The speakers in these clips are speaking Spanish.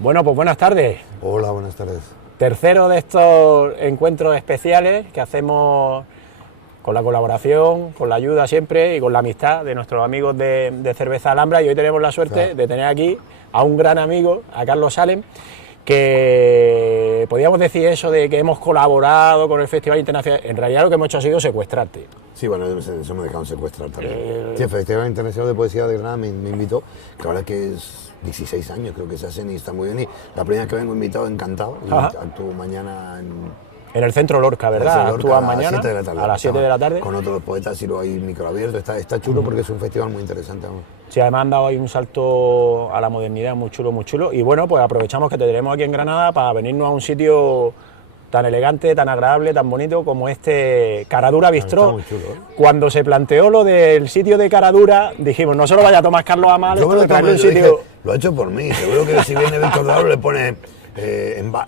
Bueno, pues buenas tardes. Hola, buenas tardes. Tercero de estos encuentros especiales que hacemos con la colaboración, con la ayuda siempre y con la amistad de nuestros amigos de Cerveza Alhambra, y hoy tenemos la suerte de tener aquí a un gran amigo, a Carlos Salem, que podríamos decir eso de que hemos colaborado con el Festival Internacional. En realidad lo que hemos hecho ha sido secuestrarte. Sí, bueno, eso me dejaron secuestrar también. Sí, el Festival Internacional de Poesía de Granada me invitó, que ahora que es 16 años creo que se hacen y está muy bien. Y la primera vez que vengo invitado, encantado, y actúo mañana en el Centro Lorca, ¿verdad? Actúas mañana a las 7 de la tarde. Con otros poetas y luego hay micro abierto. Está chulo porque es un festival muy interesante. Vamos. Sí, además han dado ahí un salto a la modernidad muy chulo, muy chulo. Y bueno, pues aprovechamos que te tenemos aquí en Granada para venirnos a un sitio tan elegante, tan agradable, tan bonito como este Caradura Bistró. Muy chulo, ¿eh? Cuando se planteó lo del sitio de Caradura, dijimos, no solo vaya a tomar Carlos a mal, esto de traerle un sitio... Dije, lo ha hecho por mí, seguro que si viene Víctor Dauro le pone...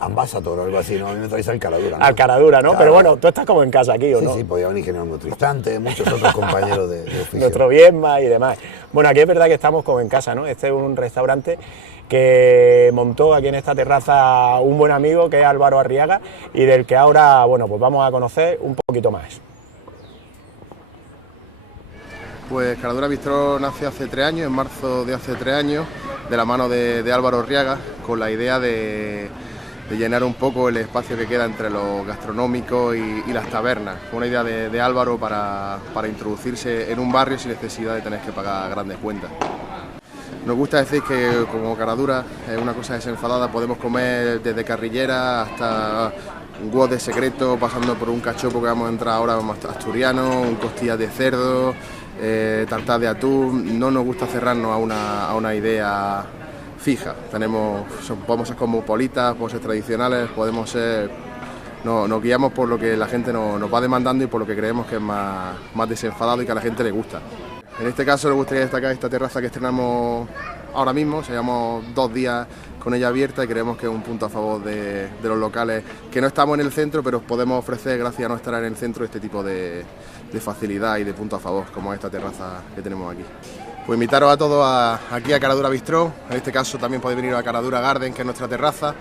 Ambassador o algo así, ¿no? A mí me traes al Caradura, ¿no? Al Caradura, ¿no? Claro. Pero bueno, tú estás como en casa aquí, ¿o no? Sí, podía venir General Motristante, muchos otros compañeros de oficio. Nuestro Viesma y demás. Bueno, aquí es verdad que estamos como en casa, ¿no? Este es un restaurante que montó aquí en esta terraza un buen amigo, que es Álvaro Arriaga, y del que ahora, bueno, pues vamos a conocer un poquito más. Pues Caradura Bistró nace hace 3 años, en marzo de hace 3 años, de la mano de Álvaro Arriaga, con la idea de llenar un poco el espacio que queda entre lo gastronómico y las tabernas. Fue una idea de Álvaro para introducirse en un barrio sin necesidad de tener que pagar grandes cuentas. Nos gusta decir que como Caradura es una cosa desenfadada, podemos comer desde carrillera hasta un huevo de secreto, pasando por un cachopo que vamos a entrar ahora asturiano, un costillas de cerdo, tartar de atún. No nos gusta cerrarnos a una idea fija. Podemos ser cosmopolitas, podemos ser tradicionales, podemos ser... Nos guiamos por lo que la gente nos va demandando y por lo que creemos que es más desenfadado y que a la gente le gusta. En este caso nos gustaría destacar esta terraza que estrenamos ahora mismo, llevamos 2 días con ella abierta y creemos que es un punto a favor de los locales, que no estamos en el centro, pero podemos ofrecer, gracias a no estar en el centro, este tipo de facilidad y de punto a favor, como esta terraza que tenemos aquí. Pues invitaros a todos aquí a Caradura Bistró, en este caso también podéis venir a Caradura Garden, que es nuestra terraza.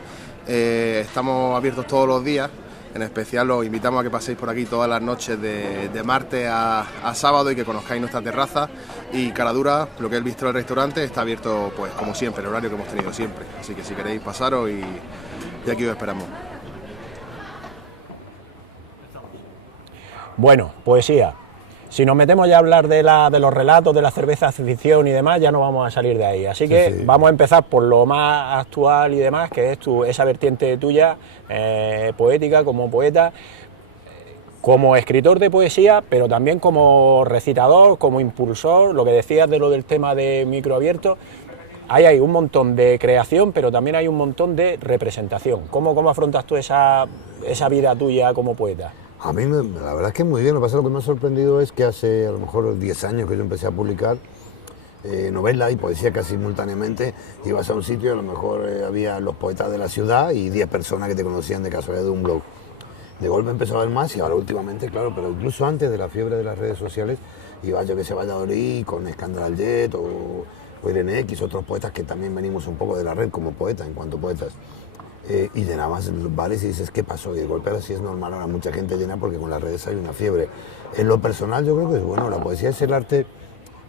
Estamos abiertos todos los días. En especial los invitamos a que paséis por aquí todas las noches de martes a sábado y que conozcáis nuestra terraza. Y Caradura, lo que es el bistró del restaurante, está abierto pues como siempre, el horario que hemos tenido siempre. Así que si queréis pasaros y aquí os esperamos. Bueno, poesía. Si nos metemos ya a hablar de los relatos, de la cerveza de ficción y demás, ya no vamos a salir de ahí. Así que vamos a empezar por lo más actual y demás, que es esa vertiente tuya, poética, como poeta, como escritor de poesía, pero también como recitador, como impulsor, lo que decías de lo del tema de microabierto. Ahí hay un montón de creación, pero también hay un montón de representación. ¿Cómo afrontas tú esa vida tuya como poeta? A mí la verdad es que muy bien. Lo que pasa, lo que me ha sorprendido es que hace a lo mejor 10 años que yo empecé a publicar novela y poesía casi simultáneamente. Ibas a un sitio y a lo mejor había los poetas de la ciudad y 10 personas que te conocían de casualidad de un blog. De golpe empezó a haber más y ahora últimamente, claro, pero incluso antes de la fiebre de las redes sociales, iba yo que sé a Valladolid con Scandal Jet o Irene X, otros poetas que también venimos un poco de la red como poetas, en cuanto poetas. Y llenabas los bares y dices, ¿qué pasó? Y de golpe ahora sí es normal, ahora mucha gente llena porque con las redes hay una fiebre. En lo personal yo creo que es bueno, la poesía es el arte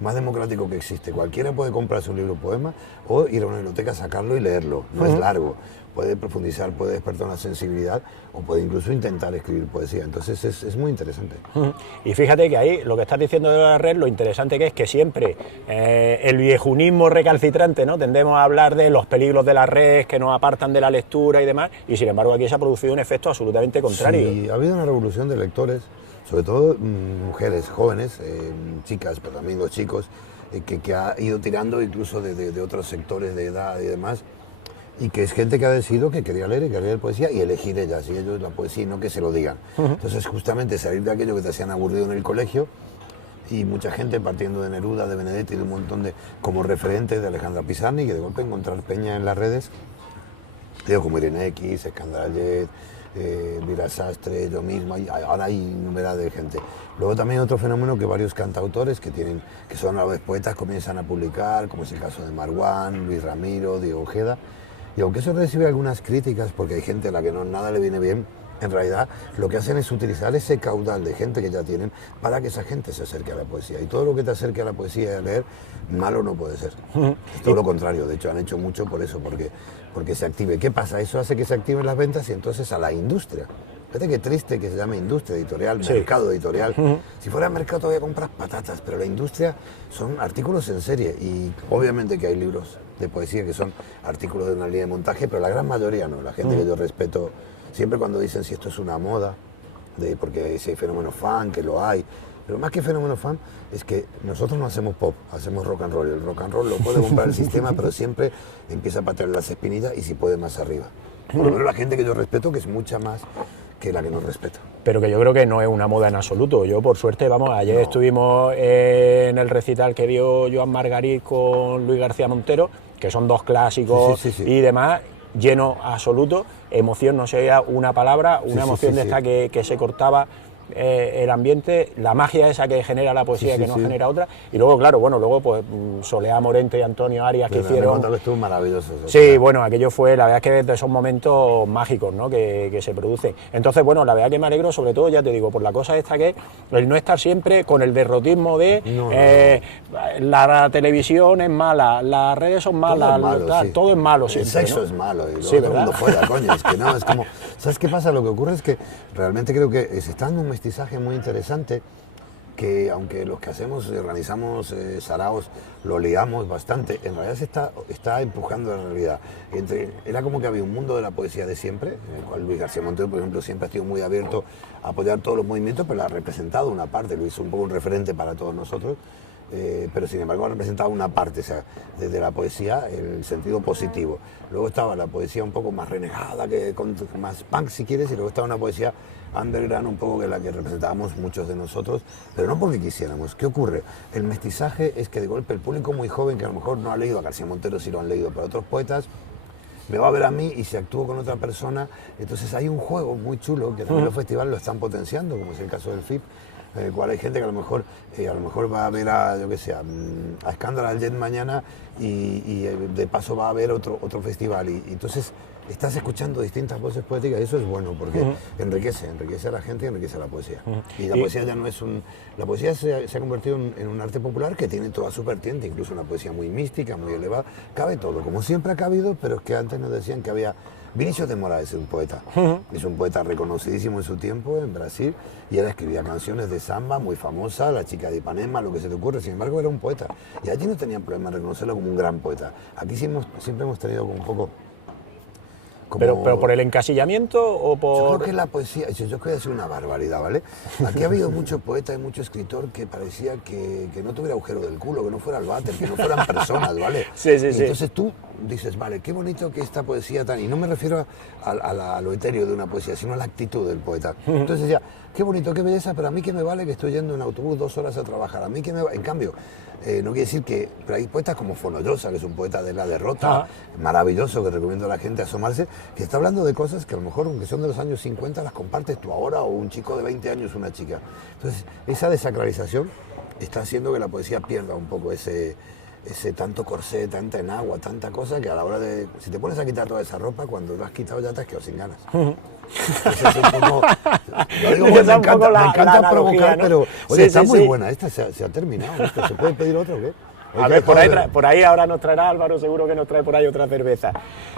más democrático que existe. Cualquiera puede comprarse un libro de poemas o ir a una biblioteca, sacarlo y leerlo. No es largo, puede profundizar, puede despertar una sensibilidad o puede incluso intentar escribir poesía. Entonces es muy interesante. Y fíjate que ahí lo que estás diciendo de la red, lo interesante que es que siempre el viejunismo recalcitrante, ¿no? Tendemos a hablar de los peligros de la red que nos apartan de la lectura y demás, y sin embargo aquí se ha producido un efecto absolutamente contrario. Sí, ha habido una revolución de lectores, sobre todo mujeres jóvenes, chicas, pero también los chicos, que ha ido tirando incluso de otros sectores de edad y demás, y que es gente que ha decidido que quería leer y quería leer poesía y elegir ellas y ellos la poesía y no que se lo digan. Entonces justamente salir de aquello que te hacían aburrido en el colegio y mucha gente partiendo de Neruda, de Benedetti, de un montón de como referentes de Alejandra Pizarnik, que de golpe encontrar peña en las redes, digo como Irene X, Scandal Jet, Vira Sastre, yo mismo, ahora hay innumerable de gente. Luego también otro fenómeno que varios cantautores que son a la vez poetas comienzan a publicar, como es el caso de Marwan, Luis Ramiro, Diego Ojeda, Y aunque eso recibe algunas críticas, porque hay gente a la que nada le viene bien, en realidad lo que hacen es utilizar ese caudal de gente que ya tienen para que esa gente se acerque a la poesía. Y todo lo que te acerque a la poesía y a leer, malo no puede ser. Es todo lo contrario, de hecho han hecho mucho por eso, porque se active. ¿Qué pasa? Eso hace que se activen las ventas y entonces a la industria. Fíjate qué triste que se llame industria editorial, sí. Mercado editorial. Si fuera mercado todavía compras patatas, pero la industria son artículos en serie y obviamente que hay libros de poesía que son artículos de una línea de montaje, pero la gran mayoría no. La gente que yo respeto, siempre cuando dicen si esto es una moda, porque si hay fenómeno fan, que lo hay, pero más que fenómeno fan es que nosotros no hacemos pop, hacemos rock and roll. El rock and roll lo puede comprar el sistema, pero siempre empieza a patear las espinillas y si puede más arriba. Por lo menos la gente que yo respeto, que es mucha más que la que no respeto. Pero que yo creo que no es una moda en absoluto. Yo, por suerte, vamos, ayer estuvimos en el recital que dio Joan Margarit con Luis García Montero, que son dos clásicos y demás, lleno absoluto, emoción, no se oía una palabra, una emoción de esta que se cortaba el ambiente, la magia esa que genera la poesía que no genera otra, y luego claro, bueno, luego pues Soledad Morente y Antonio Arias que hicieron... Que estuvo maravilloso. Sí, bueno, aquello fue, la verdad es que de esos momentos mágicos, ¿no?, que se producen. Entonces, bueno, la verdad que me alegro, sobre todo, ya te digo, por la cosa esta que es el no estar siempre con el derrotismo de la televisión es mala, las redes son malas, todo es malo siempre, el sexo, ¿no?, es malo, y todo el mundo fuera, coño, es que no, es como... ¿Sabes qué pasa? Lo que ocurre es que realmente creo que se está dando un mestizaje muy interesante, que aunque los que hacemos y organizamos saraos lo liamos bastante, en realidad se está empujando a la realidad. Era como que había un mundo de la poesía de siempre, en el cual Luis García Montero, por ejemplo, siempre ha sido muy abierto a apoyar todos los movimientos, pero ha representado una parte, lo hizo un poco un referente para todos nosotros. Pero sin embargo ha representado una parte, o sea, desde la poesía el sentido positivo. Luego estaba la poesía un poco más renegada, más punk si quieres, y luego estaba una poesía underground un poco que la que representábamos muchos de nosotros, pero no porque quisiéramos. ¿Qué ocurre? El mestizaje es que de golpe el público muy joven, que a lo mejor no ha leído a García Montero, sí lo han leído, pero otros poetas, me va a ver a mí y si actúo con otra persona, entonces hay un juego muy chulo que también los festivales lo están potenciando, como es el caso del FIP, en el cual hay gente que a lo mejor va a ver a Escándalo al Jet mañana y de paso va a ver otro festival y entonces estás escuchando distintas voces poéticas y eso es bueno porque enriquece a la gente y enriquece a la poesía. Y la poesía ya no es la poesía se ha convertido en un arte popular que tiene toda su vertiente, incluso una poesía muy mística, muy elevada, cabe todo, como siempre ha cabido, pero es que antes nos decían que había... Vinicius de Moraes es un poeta, es un poeta reconocidísimo en su tiempo en Brasil y él escribía canciones de samba muy famosas, La chica de Ipanema, lo que se te ocurre, sin embargo era un poeta y allí no tenían problema en reconocerlo como un gran poeta. Aquí siempre hemos tenido como un poco... ¿Pero por el encasillamiento o por...? Yo creo que la poesía, yo creo que es una barbaridad, ¿vale? Aquí ha habido mucho poeta y mucho escritor que parecía que no tuviera agujero del culo, que no fuera el váter, que no fueran personas, ¿vale? Sí. Entonces tú dices, vale, qué bonito que esta poesía tan... Y no me refiero a lo etéreo de una poesía, sino a la actitud del poeta. Entonces ya, qué bonito, qué belleza, pero a mí que me vale que estoy yendo en autobús 2 horas a trabajar, a mí que me vale... En cambio, no quiere decir que... Pero hay poetas como Fonollosa, que es un poeta de la derrota, maravilloso, que recomiendo a la gente asomarse, que está hablando de cosas que a lo mejor, aunque son de los años 50, las compartes tú ahora, o un chico de 20 años, una chica. Entonces, esa desacralización está haciendo que la poesía pierda un poco ese tanto corsé, tanta enagua, tanta cosa, que a la hora de... Si te pones a quitar toda esa ropa, cuando lo has quitado ya te has quedado sin ganas. Entonces, es un poco... Lo digo porque me encanta provocar, ¿no? Pero... Oye, está muy buena, esta se ha terminado. ¿Se puede pedir otra o qué? A ver, por ahí ahora nos traerá Álvaro, seguro que nos trae por ahí otra cerveza.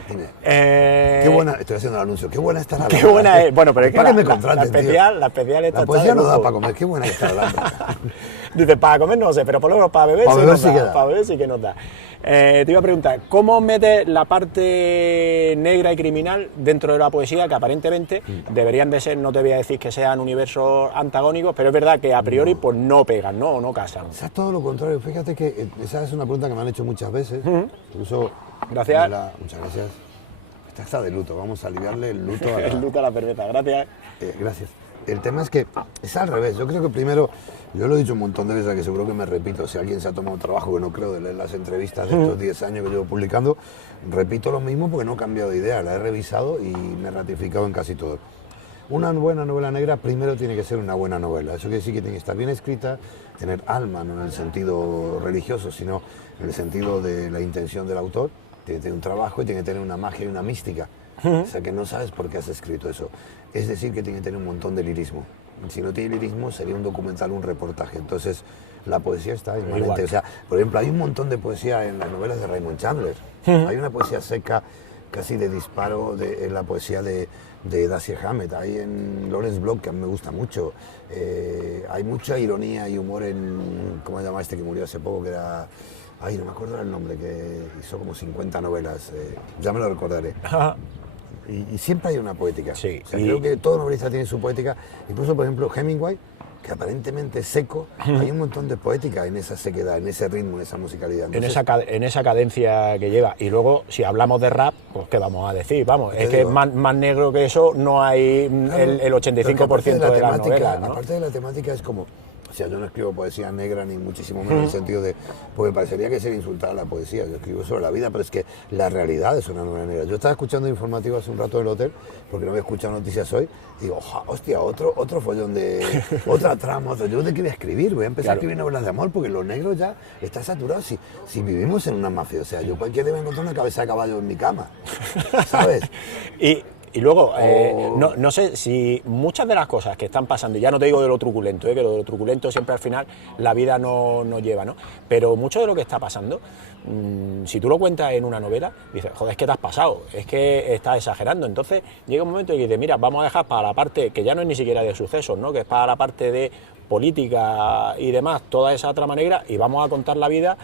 Qué buena, estoy haciendo el anuncio, qué buena está la Qué buena es. Bueno, pero es que que me contraten, la especial está... La poesía no da para comer, qué buena está la lámpara. Dice, para comer no sé, pero por lo menos para beber, para beber sí que nos da. Te iba a preguntar, ¿cómo metes la parte negra y criminal dentro de la poesía, que aparentemente deberían de ser, no te voy a decir que sean universos antagónicos, pero es verdad que a priori pues no pegan, no casan? O sea, todo lo contrario, fíjate que esa es una pregunta que me han hecho muchas veces, incluso... Gracias. Muchas gracias. Esta está de luto, vamos a aliviarle el luto a la... El luto a la cerveza, gracias. Gracias. El tema es que es al revés, yo creo que primero, yo lo he dicho un montón de veces, que seguro que me repito, si alguien se ha tomado un trabajo, que no creo, de leer las entrevistas de estos 10 años que llevo publicando, repito lo mismo porque no he cambiado de idea, la he revisado y me he ratificado en casi todo. Una buena novela negra primero tiene que ser una buena novela, eso quiere decir que tiene que estar bien escrita, tener alma, no en el sentido religioso, sino en el sentido de la intención del autor, tiene que tener un trabajo y tiene que tener una magia y una mística. O sea, que no sabes por qué has escrito eso. Es decir, que tiene que tener un montón de lirismo. Si no tiene lirismo, sería un documental, un reportaje. Entonces, la poesía está inmanente. O sea, por ejemplo, hay un montón de poesía en las novelas de Raymond Chandler. Hay una poesía seca, casi de disparo, en la poesía de Dashiell Hammett. Hay en Lawrence Block, que a mí me gusta mucho. Hay mucha ironía y humor en... ¿Cómo se llama este que murió hace poco? Que era... Ay, no me acuerdo el nombre, que hizo como 50 novelas. Ya me lo recordaré. Y siempre hay una poética. Sí, o sea, creo que todo novelista tiene su poética. Incluso, por ejemplo, Hemingway, que aparentemente es seco, hay un montón de poética en esa sequedad, en ese ritmo, en esa musicalidad. Entonces, en esa cadencia que lleva. Y luego, si hablamos de rap, pues ¿qué vamos a decir? Vamos, es que más negro que eso no hay, claro, el 85% de las novelas, ¿no? Aparte de la temática es como... O sea, yo no escribo poesía negra ni muchísimo menos en el sentido de... Porque me parecería que sería insultar a la poesía. Yo escribo sobre la vida, pero es que la realidad es una novela negra. Yo estaba escuchando informativo hace un rato del hotel, porque no había escuchado noticias hoy, y digo, hostia, otro follón de... otra trama, yo de qué voy a escribir. Voy a empezar a escribir novelas de amor, porque lo negro ya está saturado. Si vivimos en una mafia, o sea, yo cualquier día me encuentro una cabeza de caballo en mi cama, ¿sabes? Y luego, no sé si muchas de las cosas que están pasando, y ya no te digo de lo truculento, que lo truculento siempre al final la vida no lleva, ¿no? Pero mucho de lo que está pasando, si tú lo cuentas en una novela, dices, joder, es que te has pasado, es que estás exagerando. Entonces llega un momento y dices, mira, vamos a dejar para la parte que ya no es ni siquiera de sucesos, ¿no? Que es para la parte de política y demás, toda esa trama negra, y vamos a contar la vida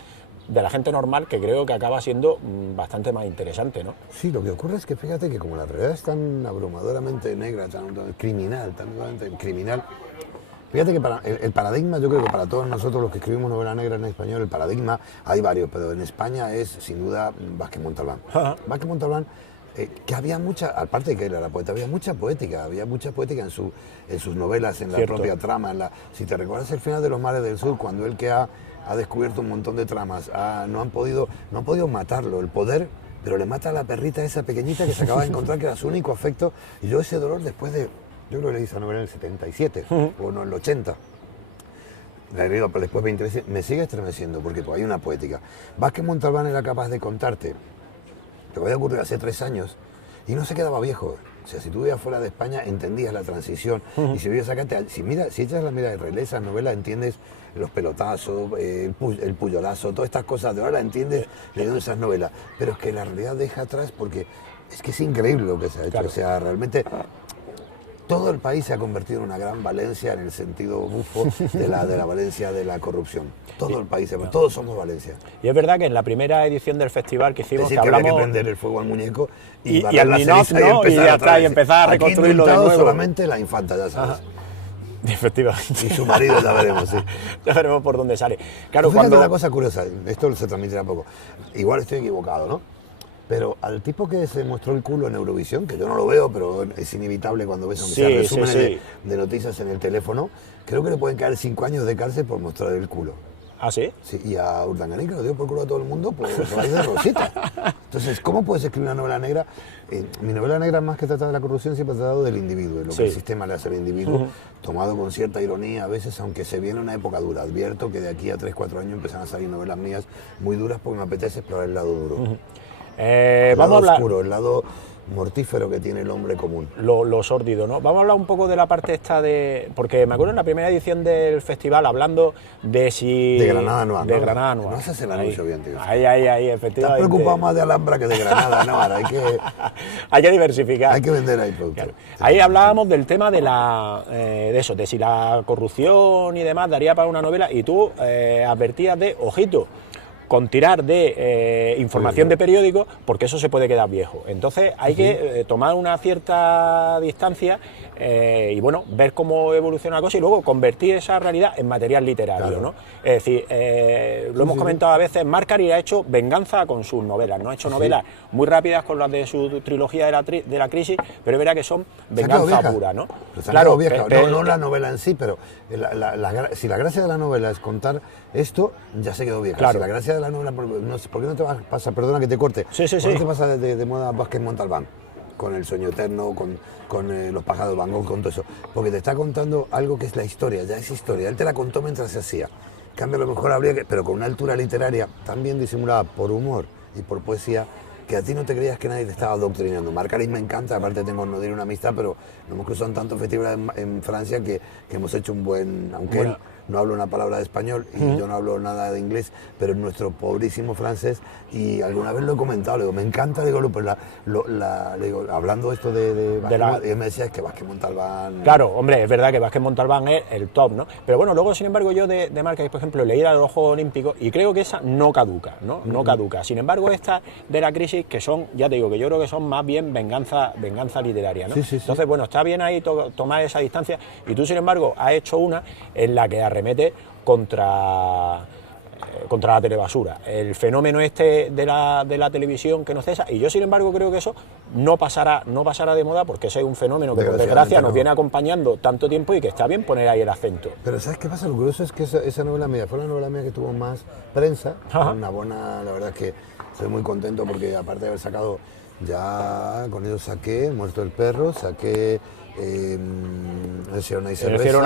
de la gente normal, que creo que acaba siendo bastante más interesante, ¿no? Sí, lo que ocurre es que fíjate que como la realidad es tan abrumadoramente negra, tan criminal, fíjate que el paradigma, yo creo que para todos nosotros los que escribimos novela negra en español, el paradigma, hay varios, pero en España es sin duda Vázquez Montalbán. Vázquez Montalbán, que había mucha, aparte de que era la poeta, había mucha poética en sus novelas, en la propia trama. Si te recuerdas el final de Los Mares del Sur, cuando él que ha descubierto un montón de tramas, no han podido matarlo, el poder, pero le mata a la perrita esa pequeñita que se acaba de encontrar, que era su único afecto, y yo ese dolor después de, yo creo que leí esa novela en el 77, o no, en el 80, la he leído, pero después de 20 veces, me sigue estremeciendo, porque pues, hay una poética. Vázquez Montalbán era capaz de contarte lo que había ocurrido hace 3 años, y no se quedaba viejo. O sea, si tú vivías fuera de España, entendías la transición. Y si vivías acá, si echas la mirada y relees esas novelas, entiendes los pelotazos, el puyolazo, todas estas cosas de ahora, entiendes leyendo esas novelas. Pero es que la realidad deja atrás, porque es que es increíble lo que se ha hecho. Claro. O sea, realmente todo el país se ha convertido en una gran Valencia en el sentido bufo de la Valencia de la corrupción. Todo el país, todos somos Valencia. Y es verdad que en la primera edición del festival que hicimos, que hablamos... Había que prender el fuego al muñeco y al Minox, ¿no? Y ya está, y empezar a reconstruirlo de nuevo. Solamente la infanta, ya sabes. Ajá. Efectivamente. Y su marido, ya veremos, sí. Ya veremos por dónde sale. Claro, fíjate una cosa curiosa, esto se transmitirá poco. Igual estoy equivocado, ¿no? Pero al tipo que se mostró el culo en Eurovisión, que yo no lo veo, pero es inevitable cuando ves aunque sea resúmenes de noticias en el teléfono, creo que le pueden caer 5 años de cárcel por mostrar el culo. ¿Ah, sí? Sí, y a Urdangarín, que lo dio por culo a todo el mundo, pues por ahí de Rosita. Entonces, ¿cómo puedes escribir una novela negra? Mi novela negra, más que tratar de la corrupción, siempre ha tratado del individuo, de lo que el sistema le hace al individuo, tomado con cierta ironía a veces, aunque se viene una época dura. Advierto que de aquí a 3-4 años empiezan a salir novelas mías muy duras porque me apetece explorar el lado duro. El lado oscuro, el lado mortífero que tiene el hombre común. Lo sórdido, ¿no? Vamos a hablar un poco de la parte esta de... Porque me acuerdo en la primera edición del festival hablando de si... De Granada Noir. De Granada Noir. No haces el anuncio bien, tío. Ahí, efectivamente. Estás preocupado más de Alhambra que de Granada Noir. Hay que diversificar. Hay que vender ahí productos. Claro. Ahí hablábamos del tema de de eso, de si la corrupción y demás daría para una novela, y tú advertías de, ojito, con tirar de información de periódico, porque eso se puede quedar viejo. Entonces hay que tomar una cierta distancia y bueno, ver cómo evoluciona la cosa y luego convertir esa realidad en material literario, ¿no? Es decir, lo hemos comentado a veces, Marc Cary ha hecho venganza con sus novelas, no ha hecho novelas muy rápidas con las de su trilogía de la crisis, pero es verdad que son venganza pura, ¿no? Claro, no la novela en sí, pero si la gracia de la novela es contar esto, ya se quedó vieja. Claro. Si la gracia de la novela, ¿por qué no te pasa, perdona que te corte, ¿por qué no te pasa de moda Vázquez Montalbán? Con El sueño eterno, con Los pájaros de Van Gogh, con todo eso. Porque te está contando algo que es la historia, ya es historia. Él te la contó mientras se hacía. En cambio, a lo mejor habría que, pero con una altura literaria tan bien disimulada por humor y por poesía, que a ti no te creías que nadie te estaba adoctrinando. Marc Caris me encanta, aparte tengo no diré una amistad, pero nos hemos cruzado en tantos festivales en Francia que hemos hecho un buen, aunque él no habla una palabra de español y yo no hablo nada de inglés, pero es nuestro pobrísimo francés, y alguna vez lo he comentado, le digo, me encanta, digo, pues le digo, hablando esto de y él me decía, es que Vázquez Montalbán... Claro, hombre, es verdad que Vázquez Montalbán es el top, ¿no? Pero bueno, luego, sin embargo, yo de Marc Caris, por ejemplo, leí la de los Juegos Olímpicos y creo que esa no caduca, ¿no? No caduca. Sin embargo, esta de la crisis, que son, ya te digo, que yo creo que son más bien venganza literaria, ¿no? Sí, sí, sí. Entonces, bueno, está bien ahí tomar esa distancia, y tú, sin embargo, has hecho una en la que arremete contra la telebasura, el fenómeno este de la televisión que no cesa, y yo, sin embargo, creo que eso no pasará de moda, porque ese es un fenómeno que, por desgracia, nos viene acompañando tanto tiempo y que está bien poner ahí el acento. Pero ¿sabes qué pasa? Lo curioso es que esa novela mía fue la novela mía que tuvo más prensa, una buena, la verdad es que estoy muy contento, porque aparte de haber sacado, ya con ellos saqué Muerto el perro, saqué El cielo no hay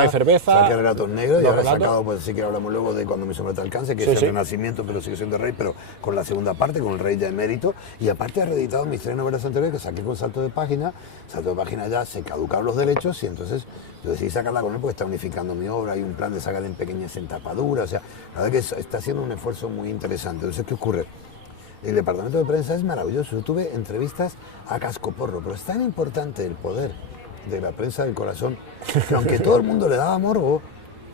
cerveza, saqué Relatos Negros, y ahora he sacado, pues sí que hablamos luego de Cuando mi sombra te alcance, que es el renacimiento, pero sigue siendo rey, pero con la segunda parte, con el rey ya emérito, y aparte he reeditado mis 3 novelas anteriores que saqué con Salto de Página ya se caducaron los derechos, y entonces yo decidí sacarla con él porque está unificando mi obra, hay un plan de sacarla en pequeñas entapaduras, o sea, la verdad que está haciendo un esfuerzo muy interesante. Entonces, ¿qué ocurre? El departamento de prensa es maravilloso, yo tuve entrevistas a cascoporro, pero es tan importante el poder de la prensa del corazón, que aunque todo el mundo le daba morbo,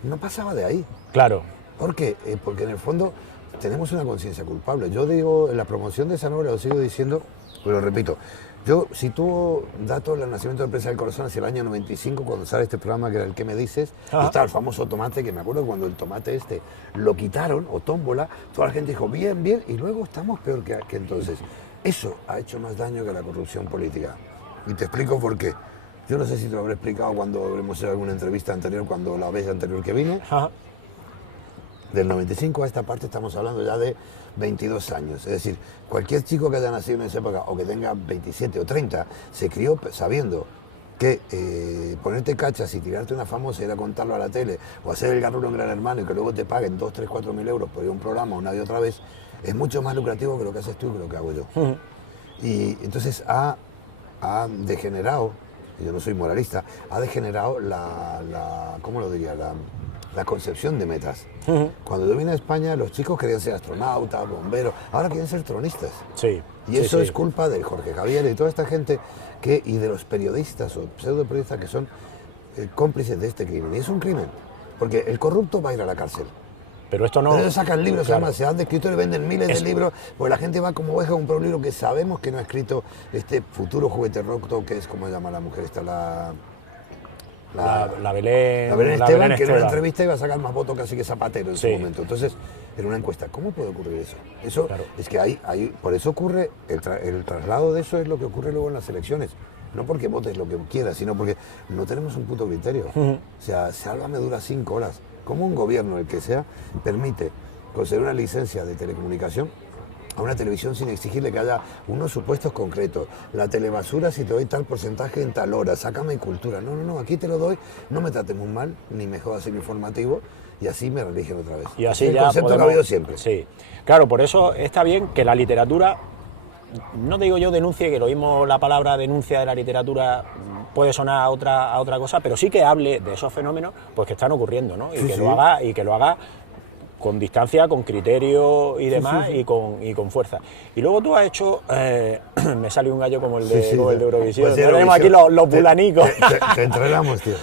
no pasaba de ahí. Claro. ¿Por qué? Porque en el fondo tenemos una conciencia culpable. Yo digo, en la promoción de esa novela lo sigo diciendo, pues lo repito, yo sitúo datos del nacimiento de la prensa del corazón hacia el año 95, cuando sale este programa que era El ¿Qué me dices? Y estaba el famoso tomate, que me acuerdo cuando el tomate este lo quitaron, o tómbola, toda la gente dijo, bien, bien, y luego estamos peor que entonces. Eso ha hecho más daño que la corrupción política. Y te explico por qué. Yo no sé si te lo habré explicado cuando habremos hecho alguna entrevista anterior, cuando la vez anterior que vine. Del 95 a esta parte estamos hablando ya de 22 años. Es decir, cualquier chico que haya nacido en esa época o que tenga 27 o 30, se crió sabiendo que ponerte cachas y tirarte una famosa, ir a contarlo a la tele, o hacer el garrulo en Gran Hermano y que luego te paguen 2, 3, 4 mil euros por ir a un programa una y otra vez, es mucho más lucrativo que lo que haces tú y que lo que hago yo. Y entonces ha degenerado, yo no soy moralista, ha degenerado ¿cómo lo diría? La concepción de metas. Cuando yo vine a España, los chicos querían ser astronautas, bomberos, ahora quieren ser tronistas. Sí. Y eso es culpa de Jorge Javier y toda esta gente y de los periodistas o pseudoperiodistas que son cómplices de este crimen. Y es un crimen, porque el corrupto va a ir a la cárcel. Pero esto no... Pero ellos sacan libros, claro. Se dan de escritores, venden miles de libros, porque la gente va como oveja a comprar un libro que sabemos que no ha escrito este futuro juguete roto, que es como llama la mujer esta, la Belén Esteban, que en una entrevista iba a sacar más votos casi que Zapatero en su momento. Entonces, en una encuesta, ¿cómo puede ocurrir eso? Eso claro. Es que por eso ocurre, el traslado de eso es lo que ocurre luego en las elecciones. No porque votes lo que quieras, sino porque no tenemos un puto criterio. O sea, Sálvame dura 5 horas. ¿Cómo un gobierno, el que sea, permite conceder una licencia de telecomunicación a una televisión sin exigirle que haya unos supuestos concretos? La telebasura, si te doy tal porcentaje en tal hora, sácame cultura. No, aquí te lo doy, no me trates muy mal, ni me jodas en informativo, y así me religen otra vez. Y así es el ya concepto podemos, que ha habido siempre. Sí, claro, por eso está bien que la literatura, no te digo yo denuncie, que lo mismo la palabra denuncia de la literatura puede sonar a otra cosa, pero sí que hable de esos fenómenos pues que están ocurriendo, ¿no? Y que lo haga con distancia, con criterio y demás, y con fuerza. Y luego tú has hecho, me sale un gallo como el de Eurovisión, pues tenemos aquí los bulanicos. Te entrenamos, tío.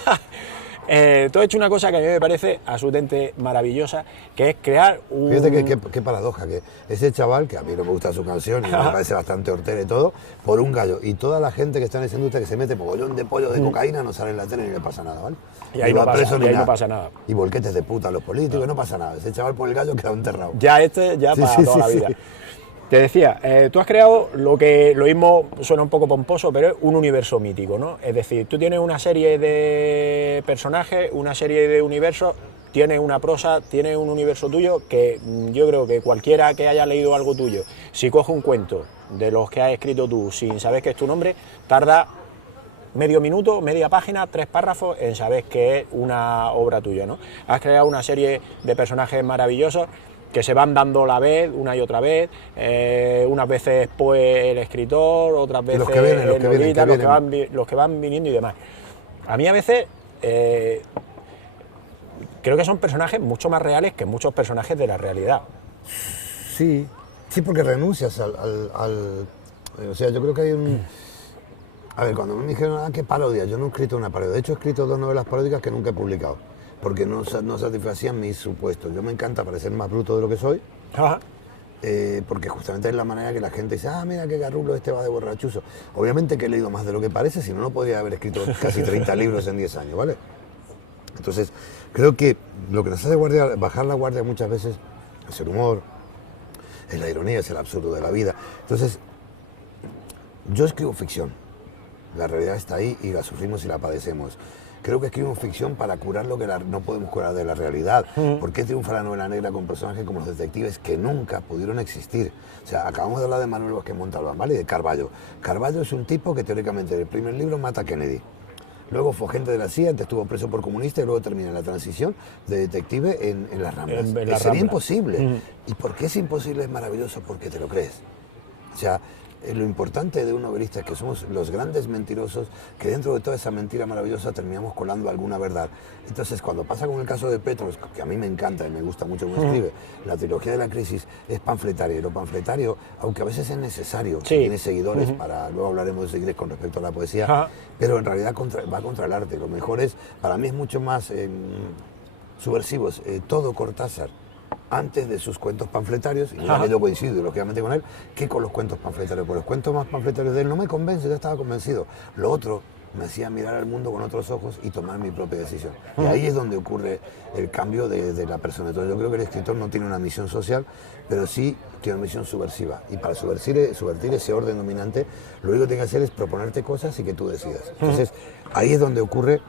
Tú has hecho una cosa que a mí me parece absolutamente maravillosa, que es crear un... Fíjate qué paradoja, que ese chaval, que a mí no me gusta su canción y me parece bastante hortera y todo, por un gallo, y toda la gente que está en esa industria que se mete mogollón de pollo de cocaína no sale en la tele ni le pasa nada, ¿vale? Y ahí, no pasa nada. Y volquetes de puta a los políticos, no pasa nada. Ese chaval por el gallo queda enterrado. Ya para toda la vida. Te decía, tú has creado lo mismo suena un poco pomposo, pero es un universo mítico, ¿no? Es decir, tú tienes una serie de personajes, una serie de universos, tienes una prosa, tienes un universo tuyo que yo creo que cualquiera que haya leído algo tuyo, si coge un cuento de los que has escrito tú sin saber que es tu nombre, tarda medio minuto, media página, 3 párrafos en saber que es una obra tuya, ¿no? Has creado una serie de personajes maravillosos que se van dando la vez, una y otra vez, unas veces pues el escritor, otras veces los que vienen, los que van viniendo y demás. A mí a veces creo que son personajes mucho más reales que muchos personajes de la realidad. Sí, porque renuncias o sea, yo creo que hay un... A ver, cuando me dijeron, qué parodia, yo no he escrito una parodia. De hecho, he escrito 2 novelas paródicas que nunca he publicado, porque no satisfacían mis supuestos. Yo me encanta parecer más bruto de lo que soy, porque justamente es la manera que la gente dice, mira qué garrulo, este va de borrachuzo. Obviamente que he leído más de lo que parece, si no, no podría haber escrito casi 30 libros en 10 años, ¿vale? Entonces, creo que lo que nos hace bajar la guardia muchas veces es el humor, es la ironía, es el absurdo de la vida. Entonces, yo escribo ficción. La realidad está ahí y la sufrimos y la padecemos. Creo que escribimos ficción para curar lo que no podemos curar de la realidad. ¿Por qué triunfa la novela negra con personajes como los detectives que nunca pudieron existir? O sea, acabamos de hablar de Manuel Vázquez Montalbán, ¿vale? Y de Carballo. Carballo es un tipo que teóricamente en el primer libro mata a Kennedy. Luego fue agente de la CIA, antes estuvo preso por comunista y luego termina la transición de detective en las Ramblas. Sería imposible. ¿Y por qué es imposible? Es maravilloso porque te lo crees. O sea, lo importante de un novelista es que somos los grandes mentirosos, que dentro de toda esa mentira maravillosa terminamos colando alguna verdad. Entonces, cuando pasa con el caso de Petros, que a mí me encanta y me gusta mucho cómo escribe, la trilogía de la crisis es panfletaria. Y lo panfletario, aunque a veces es necesario, tiene seguidores, luego hablaremos de seguidores con respecto a la poesía, pero en realidad va contra el arte. Lo mejor es, para mí es mucho más subversivos, todo Cortázar, antes de sus cuentos panfletarios, y yo coincido lógicamente con él, que con los cuentos panfletarios. Por los cuentos más panfletarios de él no me convence, ya estaba convencido. Lo otro me hacía mirar al mundo con otros ojos y tomar mi propia decisión. Y ahí es donde ocurre el cambio de la persona. Entonces yo creo que el escritor no tiene una misión social, pero sí tiene una misión subversiva. Y para subvertir ese orden dominante, lo único que tiene que hacer es proponerte cosas y que tú decidas. Entonces ahí es donde ocurre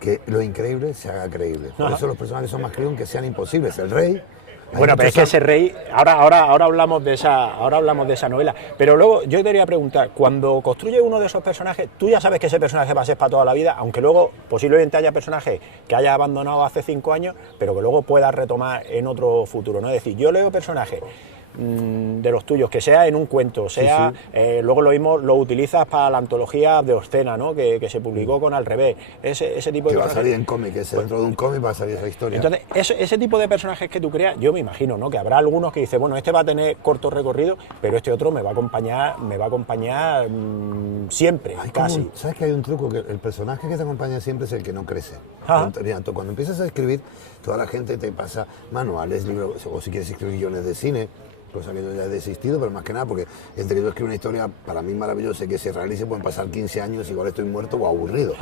que lo increíble se haga creíble. Por eso los personajes son más creíbles que sean imposibles. El rey... Bueno, pero es que ese rey, ahora hablamos de esa novela, pero luego yo te quería preguntar, cuando construyes uno de esos personajes, tú ya sabes que ese personaje va a ser para toda la vida, aunque luego posiblemente haya personajes que haya abandonado hace 5 años, pero que luego puedas retomar en otro futuro, ¿no? Es decir, yo leo personajes de los tuyos, que sea en un cuento, sea luego lo utilizas para la antología de Oscena, ¿no? que se publicó con Al Revés, ese tipo de que va a salir en cómic, dentro de un cómic va a salir esa historia. Entonces, ese tipo de personajes que tú creas, yo me imagino, ¿no? Que habrá algunos que dicen, bueno, este va a tener corto recorrido, pero este otro me va a acompañar siempre, casi. ¿Sabes que hay un truco? Que el personaje que te acompaña siempre es el que no crece. Cuando empiezas a escribir, toda la gente te pasa manuales, libros, o si quieres escribir guiones de cine, cosa que yo ya he desistido, pero más que nada porque entre que yo escribo una historia para mí maravillosa y que se realice pueden pasar 15 años, igual estoy muerto o aburrido.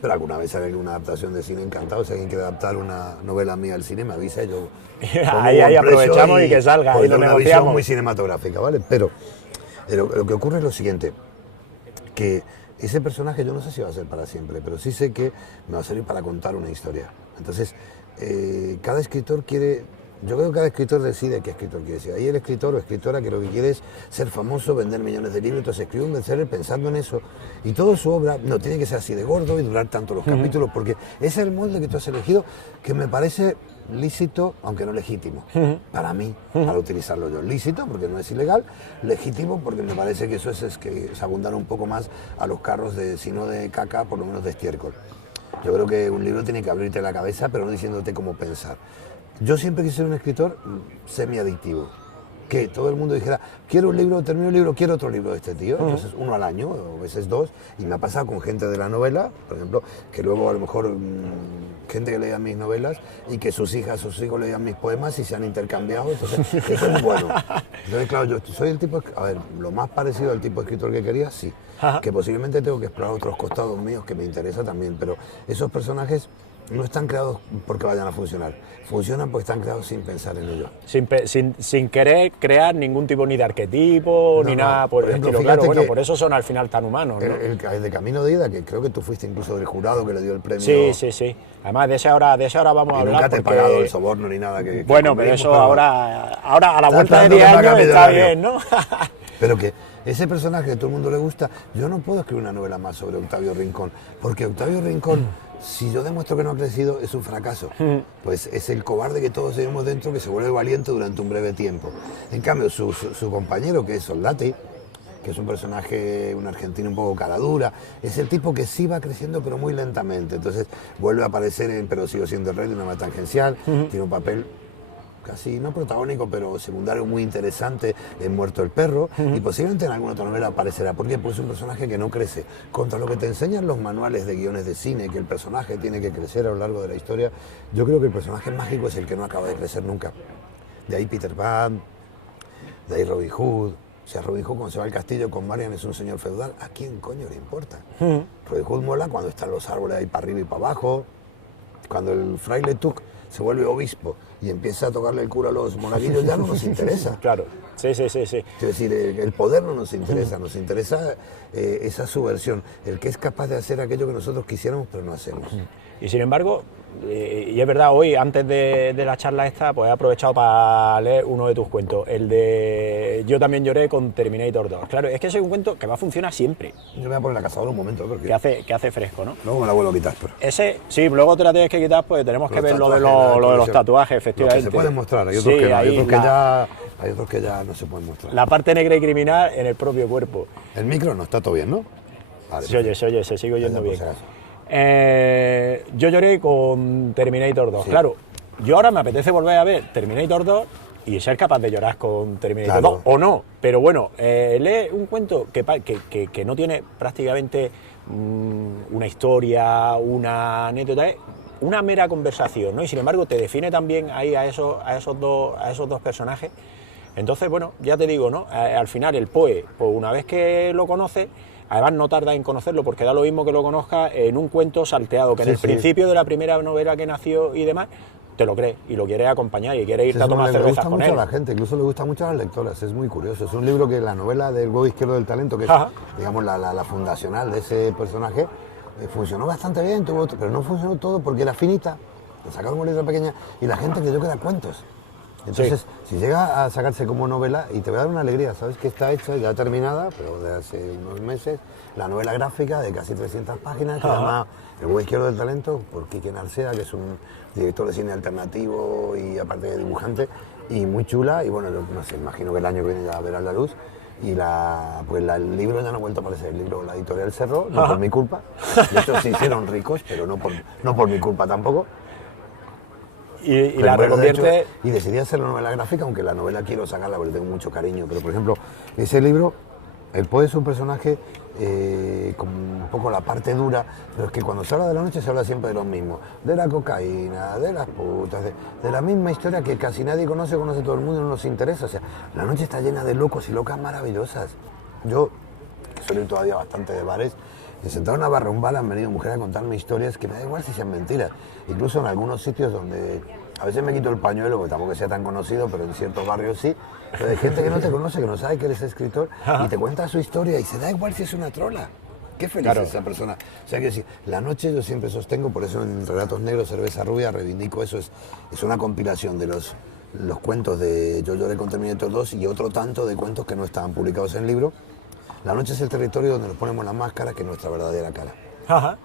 Pero alguna vez haré una adaptación de cine, encantado. Si alguien quiere adaptar una novela mía al cine, me avisa y yo... ahí aprovechamos y que salga, y lo una negociamos. visión muy cinematográfica, ¿vale? Pero lo que ocurre es lo siguiente, que ese personaje yo no sé si va a ser para siempre, pero sí sé que me va a servir para contar una historia. Entonces, cada escritor quiere... Yo creo que cada escritor decide qué escritor quiere ser. Ahí el escritor o escritora que lo que quiere es ser famoso, vender millones de libros, entonces escribe un bestseller pensando en eso. Y toda su obra no tiene que ser así de gordo y durar tanto los capítulos, porque ese es el molde que tú has elegido, que me parece lícito, aunque no legítimo, para mí, para utilizarlo yo. Lícito, porque no es ilegal, legítimo, porque me parece que eso es que es abundar un poco más a los carros, si no de caca, por lo menos de estiércol. Yo creo que un libro tiene que abrirte la cabeza, pero no diciéndote cómo pensar. Yo siempre quise ser un escritor semi-adictivo, que todo el mundo dijera, quiero un libro, termino un libro, quiero otro libro de este tío, entonces uno al año, o a veces 2, y me ha pasado con gente de la novela, por ejemplo, que luego a lo mejor gente que leía mis novelas y que sus hijas, sus hijos leían mis poemas y se han intercambiado, entonces eso es bueno. Entonces claro, yo soy el tipo, a ver, lo más parecido al tipo de escritor que quería, sí, que posiblemente tengo que explorar otros costados míos que me interesa también, pero esos personajes no están creados porque vayan a funcionar, funcionan porque están creados sin pensar en ello. Sin querer crear ningún tipo ni de arquetipo, ni nada por el estilo. Claro, bueno, por eso son al final tan humanos, ¿no? El de Camino de Ida, que creo que tú fuiste incluso del jurado que le dio el premio. Sí. Además, de ese ahora vamos a hablar. Nunca te he pagado el soborno ni nada. Bueno, pero eso ahora a la vuelta de 10 años está bien, ¿no? Pero que ese personaje que a todo el mundo le gusta, yo no puedo escribir una novela más sobre Octavio Rincón, porque Octavio Rincón si yo demuestro que no ha crecido, es un fracaso. Pues es el cobarde que todos llevamos dentro que se vuelve valiente durante un breve tiempo. En cambio, su compañero, que es Soldati, que es un personaje, un argentino un poco cara dura, es el tipo que sí va creciendo pero muy lentamente. Entonces vuelve a aparecer en Pero sigo siendo el rey, de una manera tangencial, tiene un papel casi no protagónico, pero secundario muy interesante en Muerto el perro, y posiblemente en alguna otra novela aparecerá. ¿Por qué? Porque es un personaje que no crece. Contra lo que te enseñan los manuales de guiones de cine, que el personaje tiene que crecer a lo largo de la historia, yo creo que el personaje mágico es el que no acaba de crecer nunca. De ahí Peter Pan, de ahí Robin Hood. O sea, Robin Hood cuando se va al castillo con Marian es un señor feudal, ¿a quién coño le importa? Robin Hood mola cuando están los árboles ahí para arriba y para abajo, cuando el fraile Tuc se vuelve obispo y empieza a tocarle el culo a los monaguillos, ya no nos interesa. Claro, sí. Es decir, el poder no nos interesa, nos interesa esa subversión, el que es capaz de hacer aquello que nosotros quisiéramos pero no hacemos. Y sin embargo, y es verdad, hoy antes de la charla esta, pues he aprovechado para leer uno de tus cuentos, el de Yo también lloré con Terminator 2. Claro, es que ese es un cuento que va a funcionar siempre. Yo me voy a poner la cazadora un momento, porque Que hace fresco, ¿no? luego me la vuelvo a quitar. Pero Ese, sí, luego te la tienes que quitar, pues tenemos que ver lo de los tatuajes, efectivamente. Los que se pueden mostrar, hay otros sí, que no, hay otros que ya no se pueden mostrar. la parte negra y criminal en el propio cuerpo. El micro no está todo bien, ¿no? Vale, Se oye, se sigue oyendo bien. Pues, eso. Yo lloré con Terminator 2. Sí. Claro, yo ahora me apetece volver a ver Terminator 2 y ser capaz de llorar con Terminator 2, o no. Pero bueno, lee un cuento que no tiene prácticamente una historia, una anécdota, una mera conversación, ¿no? Y sin embargo te define también ahí a esos dos personajes. Entonces, bueno, ya te digo, ¿no? Al final el Poe, pues una vez que lo conoces, además no tarda en conocerlo porque da lo mismo que lo conozcas en un cuento salteado, que en el principio de la primera novela que nació y demás, te lo crees y lo quieres acompañar y quieres irte a tomar cervezas con él. Le gusta mucho a la gente, incluso le gusta mucho a las lectoras, es muy curioso. Es un libro que la novela del huevo izquierdo del talento, que es, digamos, la fundacional de ese personaje, funcionó bastante bien, pero no funcionó todo porque era finita, le sacaron una letra pequeña y la gente creyó que era cuentos. Entonces, si llega a sacarse como novela, y te voy a dar una alegría, sabes que está hecha, ya terminada, pero de hace unos meses, la novela gráfica de casi 300 páginas, que se llama El huevo izquierdo del talento, por Quique Narcea, que es un director de cine alternativo y aparte de dibujante, y muy chula, y bueno, no sé, imagino que el año que viene ya verá la luz. Y el libro ya no ha vuelto a aparecer, el libro la editorial cerró, no por mi culpa, de hecho se hicieron ricos, pero no por mi culpa tampoco. Y la reconvierte. Y decidí hacer la novela gráfica, aunque la novela quiero sacarla porque tengo mucho cariño. Pero, por ejemplo, ese libro, el Poe es un personaje con un poco la parte dura, pero es que cuando se habla de la noche se habla siempre de lo mismo. De la cocaína, de las putas, de la misma historia que casi nadie conoce todo el mundo y no nos interesa. O sea, la noche está llena de locos y locas maravillosas. Yo, que suelo ir todavía bastante de bares, me sentado en una barra, un bar, han venido mujeres a contarme historias que me da igual si sean mentiras. Incluso en algunos sitios donde a veces me quito el pañuelo, porque tampoco sea tan conocido, pero en ciertos barrios sí. Pero hay gente que no te conoce, que no sabe que eres escritor y te cuenta su historia y se da igual si es una trola. Qué feliz es esa persona. O sea, que decir, la noche yo siempre sostengo, por eso en Relatos Negros, Cerveza Rubia, reivindico eso, es una compilación de los cuentos de Yo lloré con Terminator 2 y otro tanto de cuentos que no estaban publicados en el libro. La noche es el territorio donde nos ponemos la máscara, que es nuestra verdadera cara. Ajá.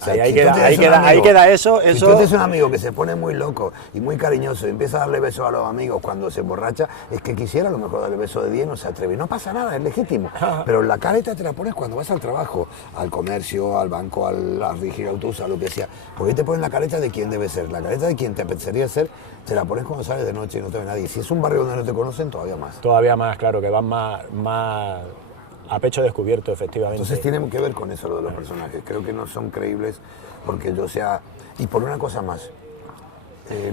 O sea, ahí queda eso. Si tú tienes un amigo que se pone muy loco y muy cariñoso y empieza a darle besos a los amigos cuando se emborracha, es que quisiera a lo mejor darle beso de 10, no se atreve. No pasa nada, es legítimo. Pero la careta te la pones cuando vas al trabajo, al comercio, al banco, al Rigir Autos, a lo que sea. Porque ahí te pones la careta de quién debe ser. La careta de quien te apetecería ser, te la pones cuando sales de noche y no te ve nadie. Si es un barrio donde no te conocen, todavía más. Todavía más, claro, que van más a pecho descubierto, efectivamente. Entonces tiene que ver con eso lo de los personajes. Creo que no son creíbles porque yo sea... Y por una cosa más,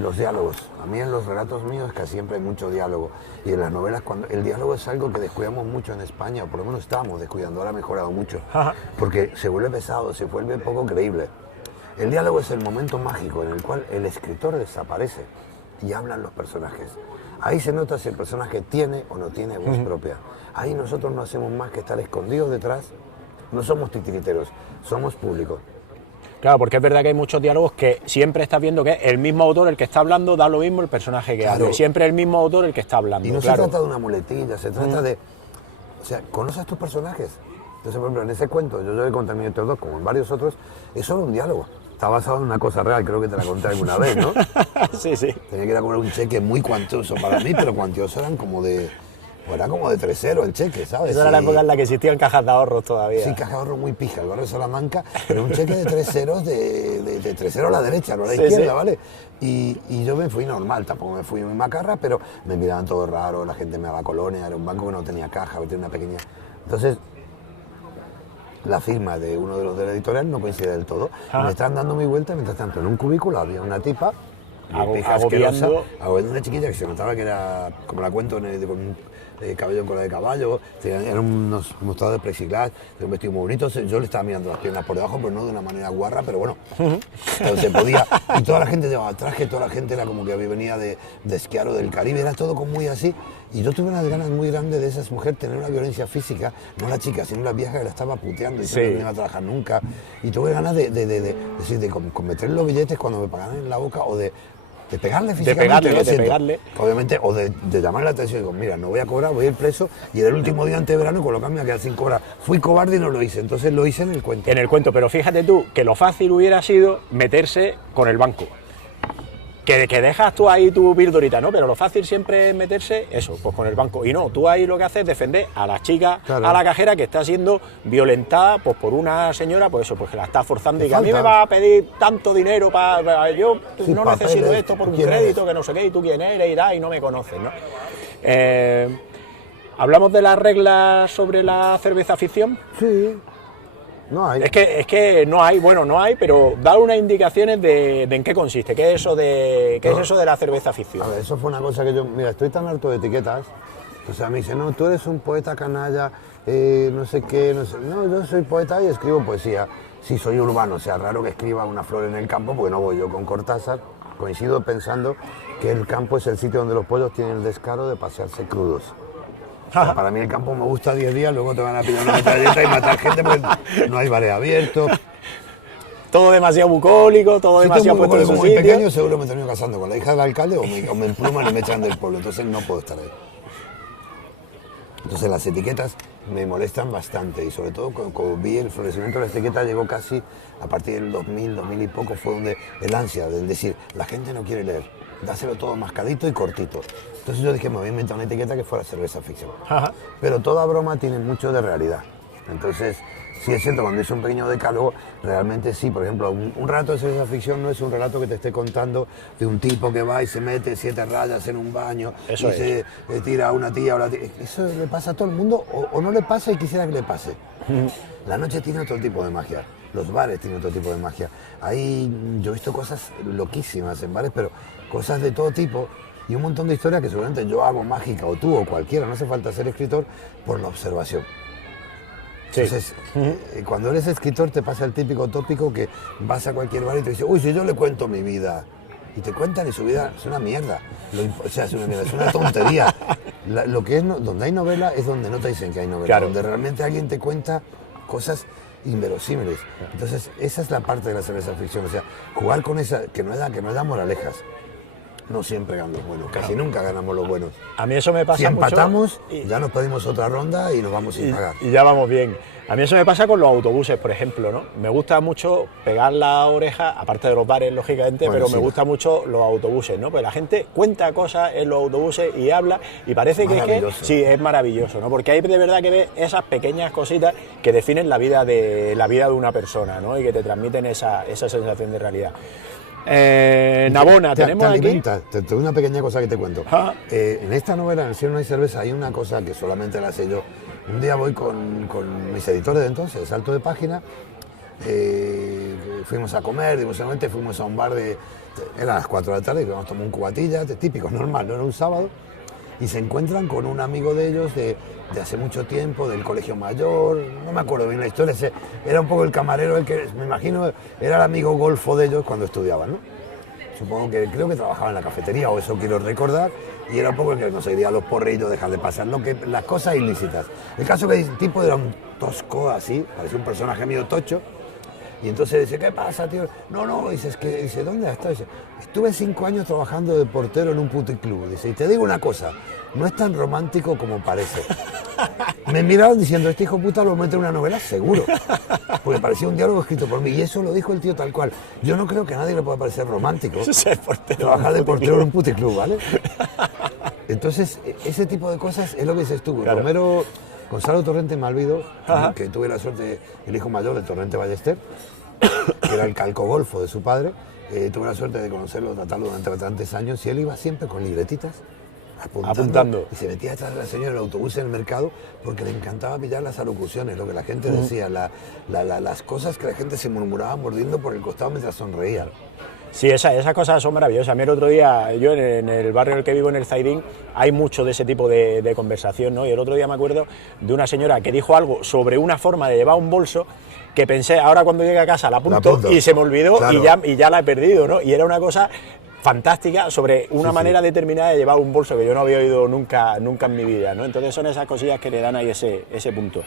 los diálogos. A mí en los relatos míos casi siempre hay mucho diálogo. Y en las novelas, cuando el diálogo es algo que descuidamos mucho en España, o por lo menos estábamos descuidando, ahora ha mejorado mucho. Porque se vuelve pesado, se vuelve poco creíble. El diálogo es el momento mágico en el cual el escritor desaparece y hablan los personajes. Ahí se nota si el personaje tiene o no tiene voz propia. Ahí nosotros no hacemos más que estar escondidos detrás. No somos titiriteros, somos público. Claro, porque es verdad que hay muchos diálogos que siempre estás viendo que es el mismo autor el que está hablando, da lo mismo el personaje que habla. Siempre el mismo autor el que está hablando. Y no se trata de una muletilla, se trata de... O sea, conoces tus personajes. Entonces, por ejemplo, en ese cuento, Yo lloré con Terminator 2, como en varios otros, es solo un diálogo. Está basado en una cosa real, creo que te la conté alguna vez, ¿no? Sí, sí. Tenía que ir a cobrar un cheque muy cuantioso para mí, pero cuantioso eran como de... Pues era como de 3 euros el cheque, ¿sabes? Esa era la época en la que existían cajas de ahorros todavía. Sí, caja de ahorros muy pija, el barrio de Salamanca, pero un cheque de 3 euros, de 3 euros a la derecha, no a la izquierda, ¿vale? Y yo me fui normal, tampoco me fui muy macarra, pero me miraban todo raro, la gente me daba colonia, era un banco que no tenía caja, tenía una pequeña... Entonces, la firma de uno de los de la editorial no coincide del todo. Me estaban dando mi vuelta, mientras tanto en un cubículo había una tipa, agobiando una chiquilla que se notaba que era, como la cuento, con un cabello en cola de caballo, eran unos mostradores de plexiglas, un vestido muy bonito, yo le estaba mirando las piernas por debajo, pero no de una manera guarra, pero bueno, entonces podía, y toda la gente llevaba traje, toda la gente era como que venía de esquiar o del Caribe, era todo como muy así, y yo tuve unas ganas muy grandes de esas mujeres tener una violencia física, no la chica, sino la vieja que la estaba puteando y no iba a trabajar nunca, y tuve ganas de meter los billetes cuando me pagaran en la boca, o de pegarle físicamente, de pegarle. Obviamente, o de llamarle la atención y digo, mira, no voy a cobrar, voy a ir preso, y el último día antes de verano colocarme a quedar sin cobrar. Fui cobarde y no lo hice, entonces lo hice en el cuento. En el cuento, pero fíjate tú, que lo fácil hubiera sido meterse con el banco. Que dejas tú ahí tu pildorita, ¿no? Pero lo fácil siempre es meterse, eso, pues con el banco. Y no, tú ahí lo que haces es defender a la chica, claro, a la cajera que está siendo violentada pues por una señora, pues eso, pues que la está forzando y que a mí me va a pedir tanto dinero para yo no necesito esto por un crédito, que no sé qué, y tú quién eres y no me conoces, ¿no? ¿Hablamos de las reglas sobre la cerveza ficción? Sí. No hay. Es que no hay, bueno, no hay, pero da unas indicaciones de en qué consiste, qué es eso de la cerveza ficción. A ver, eso fue una cosa que yo, mira, estoy tan harto de etiquetas, o sea, me dicen, no, tú eres un poeta canalla, no sé qué, no sé, no, yo soy poeta y escribo poesía, sí soy urbano, o sea, raro que escriba una flor en el campo, porque no voy yo con Cortázar, coincido pensando que el campo es el sitio donde los pollos tienen el descaro de pasearse crudos. O sea, para mí el campo me gusta 10 días, luego te van a pillar una metralleta y matar gente porque no hay bares abiertos. Todo demasiado bucólico, todo demasiado puesto en su muy sitio. Pequeño seguro me termino casando con la hija del alcalde o me empluman y me echan del pueblo, entonces no puedo estar ahí. Entonces las etiquetas me molestan bastante y sobre todo cuando vi el florecimiento de la etiqueta llegó casi a partir del 2000 y poco, fue donde el ansia de decir, la gente no quiere leer, dáselo todo mascadito y cortito. Entonces yo dije, me voy a inventar una etiqueta que fuera cerveza ficción. Ajá. Pero toda broma tiene mucho de realidad. Entonces, sí es cierto, cuando hice un pequeño decálogo, realmente sí, por ejemplo, un relato de cerveza ficción no es un relato que te esté contando de un tipo que va y se mete 7 rayas en un baño y se tira a una tía o la tía. Eso le pasa a todo el mundo o no le pasa y quisiera que le pase. La noche tiene otro tipo de magia. Los bares tienen otro tipo de magia. Ahí yo he visto cosas loquísimas en bares, pero cosas de todo tipo y un montón de historias que seguramente yo hago mágica o tú o cualquiera, no hace falta ser escritor, por la observación. Sí. Entonces, cuando eres escritor te pasa el típico tópico que vas a cualquier bar y te dice, uy, si yo le cuento mi vida, y te cuentan y su vida es una mierda, o sea, es una mierda, es una tontería. Lo que es, donde hay novela es donde no te dicen que hay novela, claro, donde realmente alguien te cuenta cosas inverosímiles. Entonces, esa es la parte de la cerveza ficción, o sea, jugar con esa, que no da moralejas. No siempre ganan los buenos, casi nunca ganamos los buenos. A mí eso me pasa mucho. Si empatamos, mucho, ya nos pedimos otra ronda y nos vamos sin pagar. Y ya vamos bien. A mí eso me pasa con los autobuses, por ejemplo, ¿no? Me gusta mucho pegar la oreja, aparte de los bares, lógicamente, bueno, pero sí, me gusta mucho los autobuses, ¿no? Pues la gente cuenta cosas en los autobuses y habla, y parece que sí, es maravilloso, ¿no? Porque hay de verdad que ves esas pequeñas cositas que definen la vida de una persona, ¿no? Y que te transmiten esa sensación de realidad. Navona, tenemos aquí. Te doy una pequeña cosa que te cuento. En esta novela, en El cielo no hay cerveza, hay una cosa que solamente la sé yo. Un día voy con mis editores de entonces, de Salto de Página, fuimos a comer, fuimos a un bar eran las 4 de la tarde, y nos tomamos un cubatilla, típico, normal, no era un sábado, y se encuentran con un amigo de ellos de hace mucho tiempo, del colegio mayor, no me acuerdo bien la historia, era un poco el camarero, el que me imagino era el amigo golfo de ellos cuando estudiaban, ¿no? Supongo que creo que trabajaba en la cafetería, o eso quiero recordar, y era un poco el que conseguiría los porrillos, dejarle pasar las cosas ilícitas. El caso que el tipo era un tosco así, parecía un personaje medio tocho, y entonces dice, ¿qué pasa, tío? No, dice, ¿dónde estás? Dice, estuve 5 años trabajando de portero en un puticlub. Dice, y te digo una cosa, no es tan romántico como parece. me miraron diciendo, este hijo puta lo mete en una novela seguro, porque parecía un diálogo escrito por mí, y eso lo dijo el tío tal cual. Yo no creo que a nadie le pueda parecer romántico trabajar de portero en un puticlub, ¿vale? Entonces, ese tipo de cosas es lo que dices tú. Claro. Romero, Gonzalo Torrente Malvido, que tuve la suerte, el hijo mayor de Torrente Ballester, que era el calcogolfo de su padre, tuve la suerte de conocerlo, tratarlo durante bastantes años, y él iba siempre con libretitas, apuntando. Y se metía detrás de la señora del autobús en el mercado porque le encantaba pillar las alocuciones, lo que la gente decía, las cosas que la gente se murmuraba mordiendo por el costado mientras sonreía. Sí, esas cosas son maravillosas. A mí el otro día, yo en el barrio en el que vivo, en el Zaidín, hay mucho de ese tipo de conversación, ¿no? Y el otro día me acuerdo de una señora que dijo algo sobre una forma de llevar un bolso que pensé, ahora cuando llegue a casa la apunto y se me olvidó, claro. y ya la he perdido, ¿no? Y era una cosa fantástica sobre una manera determinada de llevar un bolso que yo no había oído nunca en mi vida, ¿no? Entonces son esas cosillas que le dan ahí ese punto.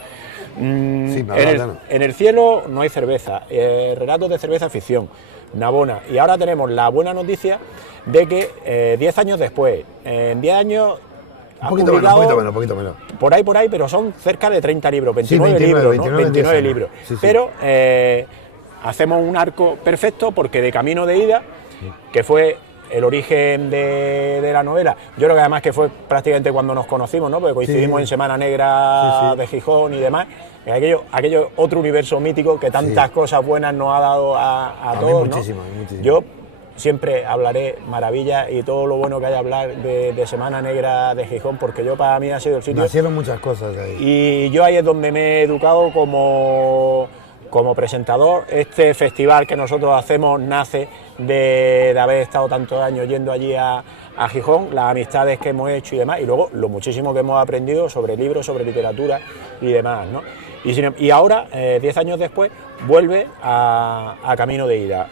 En el cielo no hay cerveza, relatos de cerveza ficción, Navona. Y ahora tenemos la buena noticia de que 10 años después, en 10 años... Un poquito menos. Por ahí, pero son cerca de 30 libros, 29 libros, ¿no? 29 libros. Sí. Pero hacemos un arco perfecto porque de Camino de Ida, que fue el origen de la novela, yo creo que además que fue prácticamente cuando nos conocimos, ¿no? Porque coincidimos en Semana Negra de Gijón y demás. Aquello otro universo mítico que tantas cosas buenas nos ha dado a todos, muchísimo, ¿no? Muchísimo. Yo siempre hablaré maravillas y todo lo bueno que hay a hablar de Semana Negra de Gijón, porque yo para mí ha sido el sitio... Nacieron muchas cosas ahí. Y yo ahí es donde me he educado como presentador. Este festival que nosotros hacemos nace de haber estado tantos años yendo allí a Gijón, las amistades que hemos hecho y demás, y luego lo muchísimo que hemos aprendido sobre libros, sobre literatura y demás, ¿no? Y ahora, 10 años después, vuelve a Camino de Ida.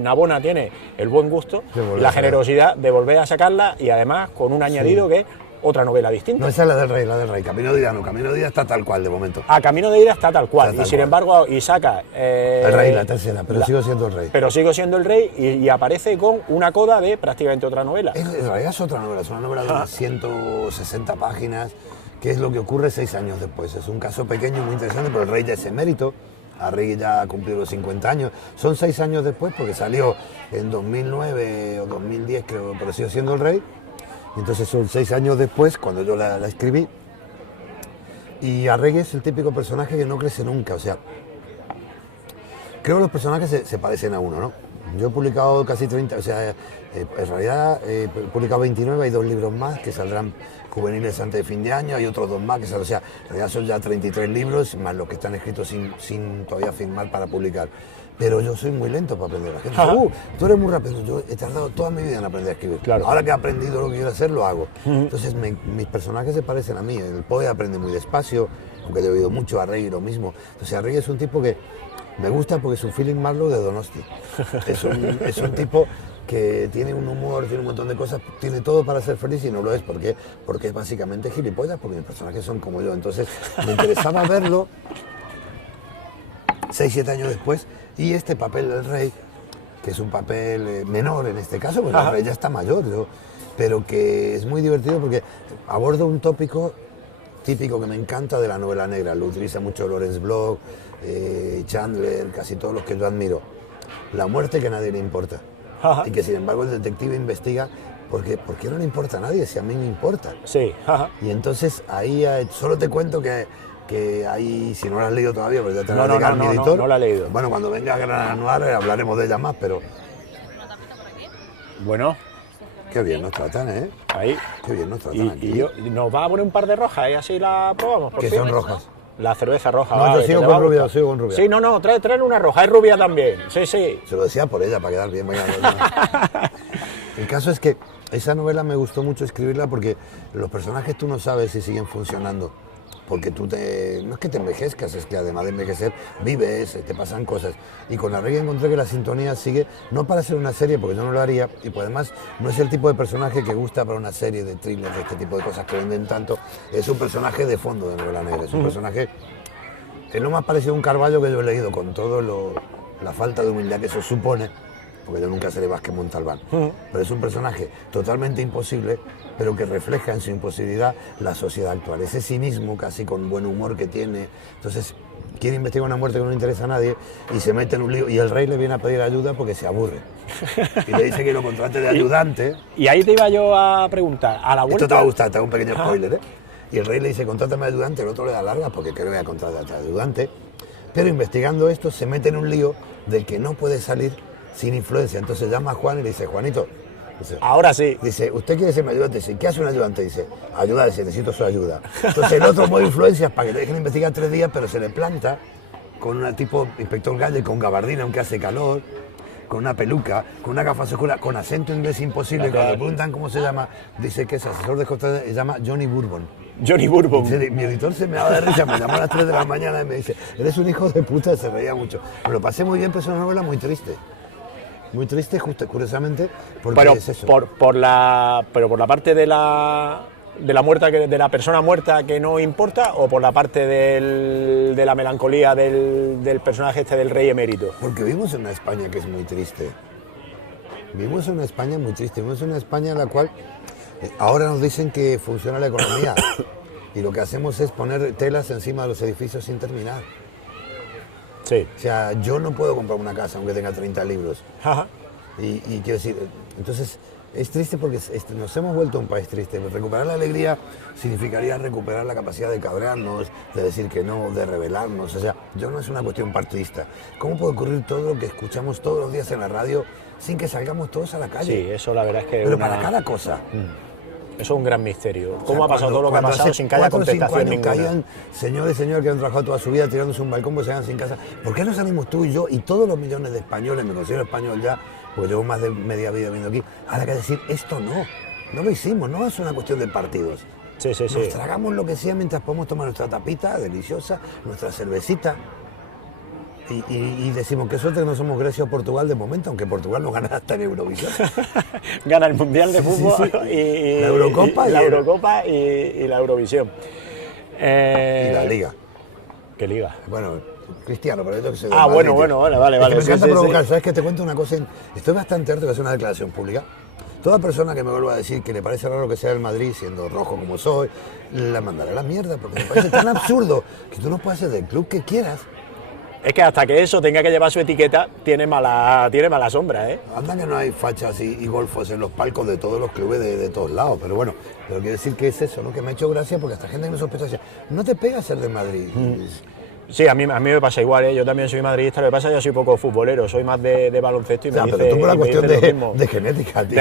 Navona tiene el buen gusto y la generosidad de volver a sacarla, y además con un añadido que es otra novela distinta. No, esa es la del Rey. Camino de Ida no, Camino de Ida está tal cual de momento. Camino de Ida está tal cual, y sin embargo, y saca... el Rey, la tercera, pero sigo siendo el Rey. Pero sigo siendo el Rey, y aparece con una coda de prácticamente otra novela. En realidad es otra novela, es una novela de unas 160 páginas, que es lo que ocurre 6 años después. Es un caso pequeño y muy interesante, pero el Rey ya es emérito, el Rey ya ha cumplido los 50 años. Son 6 años después, porque salió en 2009 o 2010, creo, pero sigo siendo el Rey. Entonces son 6 años después, cuando yo la escribí. Y Arregui es el típico personaje que no crece nunca, o sea, creo que los personajes se parecen a uno, ¿no? Yo he publicado casi 30, o sea, en realidad he publicado 29, hay 2 libros más que saldrán juveniles antes de fin de año, hay otros 2 más que saldrán, o sea, en realidad son ya 33 libros, más los que están escritos sin todavía firmar para publicar. Pero yo soy muy lento para aprender. La gente dice, tú eres muy rápido. Yo he tardado toda mi vida en aprender a escribir. Claro. Ahora que he aprendido lo que quiero hacer, lo hago. Entonces mis personajes se parecen a mí. El Poe aprende muy despacio, aunque he oído mucho a Arregui lo mismo. Entonces Arregui es un tipo que me gusta porque es un Philip Marlowe de Donosti. Es un tipo que tiene un humor, tiene un montón de cosas, tiene todo para ser feliz y no lo es. ¿Por qué? Porque es básicamente gilipollas, porque mis personajes son como yo. Entonces me interesaba verlo 6, 7 años después. Y este papel del Rey, que es un papel menor en este caso, porque el Rey ya está mayor, pero que es muy divertido porque aborda un tópico típico que me encanta de la novela negra. Lo utiliza mucho Lawrence Block, Chandler, casi todos los que yo admiro. La muerte que a nadie le importa. Y que sin embargo el detective investiga ¿por qué no le importa a nadie si a mí me importa? Sí. Y entonces ahí solo te cuento que hay, si no la has leído todavía, pero ya te la va a llegar mi editor. No la he leído. Bueno, cuando venga a Gran Anuar hablaremos de ella más, pero... Bueno. Qué bien nos tratan, ¿eh? Ahí. Qué bien nos tratan aquí. Y nos va a poner un par de rojas y así la probamos. ¿Qué son rojas? La cerveza roja. No, yo sigo con rubia, Sí, no, traen una roja, hay rubia también. Sí. Se lo decía por ella, para quedar bien. El caso es que esa novela me gustó mucho escribirla porque los personajes tú no sabes si siguen funcionando. Porque no es que te envejezcas, es que además de envejecer, vives, te pasan cosas. Y con Arregui encontré que la sintonía sigue, no para ser una serie, porque yo no lo haría, y pues además no es el tipo de personaje que gusta para una serie de thrillers, de este tipo de cosas que venden tanto. Es un personaje de fondo de novela negra, es un personaje que no me ha parecido un Carballo que yo he leído, con todo la falta de humildad que eso supone, porque yo nunca seré Vázquez Montalbán, pero es un personaje totalmente imposible, pero que refleja en su imposibilidad la sociedad actual, ese cinismo casi con buen humor que tiene. Entonces quiere investigar una muerte que no le interesa a nadie y se mete en un lío, y el rey le viene a pedir ayuda porque se aburre y le dice que lo contrate de ayudante. Y ahí te iba yo a preguntar, a la vuelta... Esto te va a gustar, te hago un pequeño spoiler, ¿eh? Y el rey le dice, contrátame de ayudante, el otro le da largas porque creo que voy a contratar de ayudante, pero investigando esto se mete en un lío del que no puede salir sin influencia. Entonces llama a Juan y le dice, Juanito, dice, ahora sí. Dice, ¿usted quiere ser mi ayudante? Dice, ¿qué hace un ayudante? Dice, ayuda, dice, necesito su ayuda. Entonces el otro mueve influencias para que le dejen investigar 3 días, pero se le planta con una tipo inspector Galle, con gabardina, aunque hace calor, con una peluca, con una gafas oscuras, con acento inglés imposible. Claro. Cuando le preguntan cómo se llama, dice que es asesor de costas, se llama Johnny Bourbon. Johnny Bourbon. Dice, mi editor se me daba de risa, me llamó a las 3 de la mañana y me dice, eres un hijo de puta, se reía mucho. Me lo pasé muy bien, pero es una novela muy triste. Muy triste, justo, curiosamente, porque Pero es eso. por la parte de la muerta, de la persona muerta que no importa, o por la parte de la melancolía del personaje este del rey emérito. Porque vivimos en una España que es muy triste. Vivimos en una España muy triste. Vivimos en una España en la cual ahora nos dicen que funciona la economía y lo que hacemos es poner telas encima de los edificios sin terminar. Sí. O sea, yo no puedo comprar una casa aunque tenga 30 libros. Ajá. Y quiero decir, entonces es triste porque nos hemos vuelto un país triste. Recuperar la alegría significaría recuperar la capacidad de cabrearnos, de decir que no, de rebelarnos. O sea, yo no es una cuestión partidista. ¿Cómo puede ocurrir todo lo que escuchamos todos los días en la radio sin que salgamos todos a la calle? Sí, eso la verdad es que... Pero para cada cosa. Eso es un gran misterio. ¿Cómo O sea, ha pasado todo lo que ha pasado sin que haya contestación ninguna? Caían señores y señores que han trabajado toda su vida tirándose un balcón, pues se quedan sin casa. ¿Por qué no salimos tú y yo y todos los millones de españoles, me considero español ya, porque llevo más de media vida viviendo aquí, ahora que decir, esto no lo hicimos, no es una cuestión de partidos. Sí, sí, sí. Nos tragamos lo que sea mientras podemos tomar nuestra tapita deliciosa, nuestra cervecita. Y decimos que suerte que no somos Grecia o Portugal de momento, aunque Portugal no gana hasta en Eurovisión. Gana el Mundial de Fútbol sí. Y la Eurocopa y la Eurocopa y la Eurovisión. Y la Liga. ¿Qué Liga? Bueno, Cristiano, pero esto que se bueno, vale. Es que me sí, encanta sí, provocar, sí. ¿sabes qué? Te cuento una cosa, estoy bastante harto de hacer una declaración pública. Toda persona que me vuelva a decir que le parece raro que sea el Madrid, siendo rojo como soy, la mandaré a la mierda, porque me parece tan absurdo que tú no puedes hacer del club que quieras. Es que hasta que eso tenga que llevar su etiqueta, tiene mala sombra, ¿eh? Anda que no hay fachas y golfos en los palcos de todos los clubes de todos lados, pero bueno, pero quiero decir que es eso, ¿no? Que me ha hecho gracia porque hasta gente que no sospecha decía, no te pegas ser de Madrid. Sí, a mí me pasa igual, ¿eh? Yo también soy madridista, lo que pasa es que yo soy poco futbolero, soy más de baloncesto y me dice... Pero tú por la cuestión lo mismo. de genética, tío.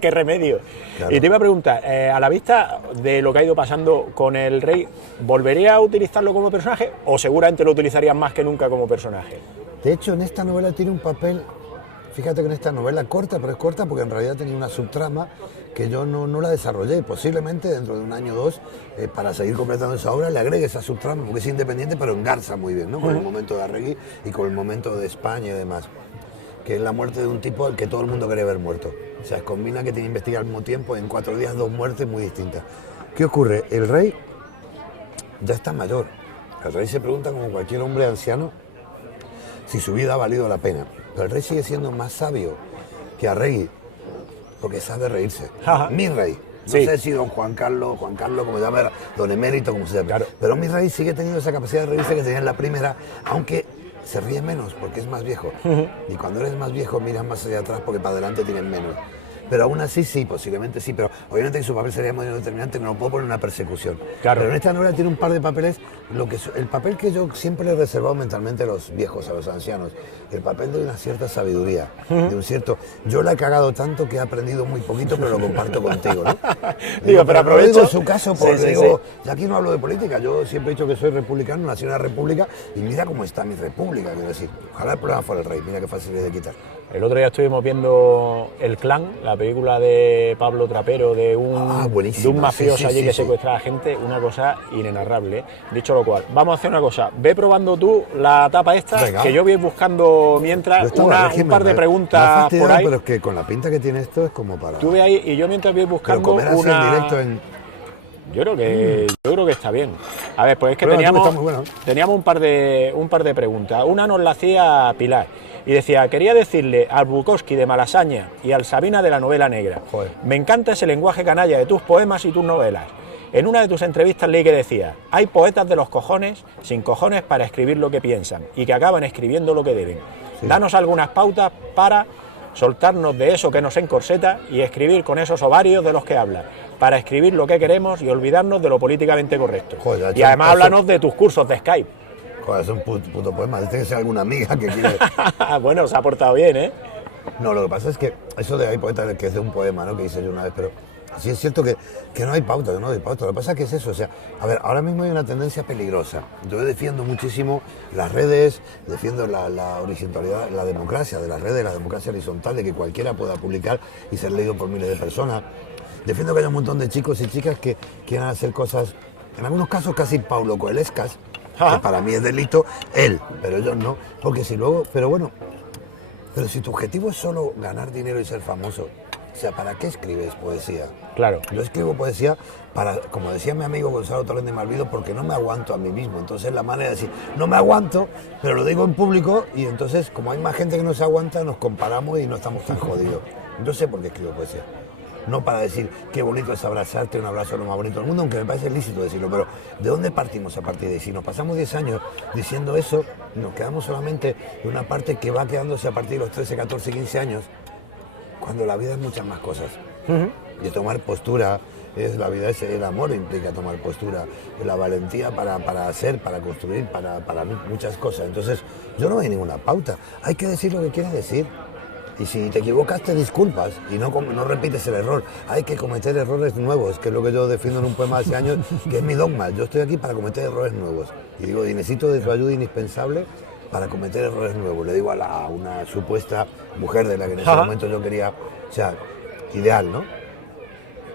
¿Qué remedio? Claro. Y te iba a preguntar, a la vista de lo que ha ido pasando con el rey, ¿volvería a utilizarlo como personaje o seguramente lo utilizarías más que nunca como personaje? De hecho, en esta novela tiene un papel, fíjate que en esta novela corta, pero es corta porque en realidad tenía una subtrama que yo no la desarrollé. Posiblemente dentro de un año o dos, para seguir completando esa obra, le agregue esa subtrama, porque es independiente, pero engarza muy bien, ¿no? Con el momento de Arregui y con el momento de España y demás. Que es la muerte de un tipo al que todo el mundo quiere ver muerto. O sea, combina que tiene que investigar al mismo tiempo, en 4 días 2 muertes muy distintas. ¿Qué ocurre? El rey ya está mayor. El rey se pregunta, como cualquier hombre anciano, si su vida ha valido la pena. Pero el rey sigue siendo más sabio que Arregui, porque sabe reírse. Ajá. Mi rey. No Sí. sé si don Juan Carlos, como se llama, don Emérito, como se llama. Claro. Pero mi rey sigue teniendo esa capacidad de reírse que tenía en la primera, aunque se ríe menos porque es más viejo. Y cuando eres más viejo miras más hacia atrás porque para adelante tienen menos. Pero aún así sí, posiblemente sí, pero obviamente que su papel sería muy determinante, no lo puedo poner en una persecución. Claro. Pero en esta novela tiene un par de papeles, el papel que yo siempre le he reservado mentalmente a los viejos, a los ancianos, el papel de una cierta sabiduría, de un cierto... Yo la he cagado tanto que he aprendido muy poquito, pero lo comparto contigo, ¿no? Digo, pero aprovecho... digo en su caso, porque Sí, digo, ya aquí no hablo de política, yo siempre he dicho que soy republicano, nací en una república, y mira cómo está mi república, quiero decir. Ojalá el problema fuera el rey, mira qué fácil es de quitar. El otro día estuvimos viendo El Clan, la película de Pablo Trapero, de un mafioso sí, allí que sí. secuestraba a gente, una cosa inenarrable. Dicho lo cual, vamos a hacer una cosa, ve probando tú la tapa esta, Venga. que yo voy a ir buscando mientras un par de preguntas por ahí. Pero es que con la pinta que tiene esto es como para... Tú ve ahí y yo mientras voy Pero buscando comer así una... en directo en... Yo creo que está bien. A ver, pues es que Pero teníamos está muy bueno. un par de preguntas. Una nos la hacía Pilar. y decía: quería decirle al Bukowski de Malasaña y al Sabina de la novela negra, Joder. me encanta ese lenguaje canalla de tus poemas y tus novelas. En una de tus entrevistas leí que decía: hay poetas de los cojones, sin cojones para escribir lo que piensan y que acaban escribiendo lo que deben. Sí. Danos algunas pautas para soltarnos de eso que nos encorseta y escribir con esos ovarios de los que hablas, para escribir lo que queremos y olvidarnos de lo políticamente correcto. Joder, y además háblanos de tus cursos de Skype. Joder, es un puto poema. Tiene que ser alguna amiga que quiere... Bueno, se ha portado bien, ¿eh? No, lo que pasa es que eso de hay poetas que es de un poema, ¿no? Que hice yo una vez, pero sí es cierto que no hay pauta, no hay pauta. Lo que pasa es que es eso, o sea, a ver, ahora mismo hay una tendencia peligrosa. Yo defiendo muchísimo las redes, defiendo la horizontalidad, la democracia de las redes, la democracia horizontal, de que cualquiera pueda publicar y ser leído por miles de personas. Defiendo que haya un montón de chicos y chicas que quieran hacer cosas, en algunos casos casi Paulo Coelescas, que para mí es delito, él, pero ellos no, porque si luego, pero bueno, pero si tu objetivo es solo ganar dinero y ser famoso, o sea, ¿para qué escribes poesía? Claro. Yo escribo poesía para, como decía mi amigo Gonzalo Torres de Malvido, porque no me aguanto a mí mismo. Entonces la manera de decir, no me aguanto, pero lo digo en público y entonces como hay más gente que no se aguanta, nos comparamos y no estamos tan jodidos. Yo sé por qué escribo poesía. No para decir qué bonito es abrazarte, un abrazo es lo más bonito del mundo, aunque me parece lícito decirlo, pero ¿de dónde partimos a partir de ahí? Si nos pasamos 10 años diciendo eso, nos quedamos solamente en una parte que va quedándose a partir de los 13, 14, 15 años, cuando la vida es muchas más cosas. De tomar postura, es la vida, es el amor implica tomar postura, la valentía para hacer, para construir, para muchas cosas. Entonces, yo no hay ninguna pauta, hay que decir lo que quieres decir. Y si te equivocas, te disculpas y no repites el error. Hay que cometer errores nuevos, que es lo que yo defiendo en un poema hace años, que es mi dogma. Yo estoy aquí para cometer errores nuevos. Y digo, y necesito de tu ayuda indispensable para cometer errores nuevos. Le digo a una supuesta mujer de la que en ese momento yo quería, o sea, ideal, ¿no?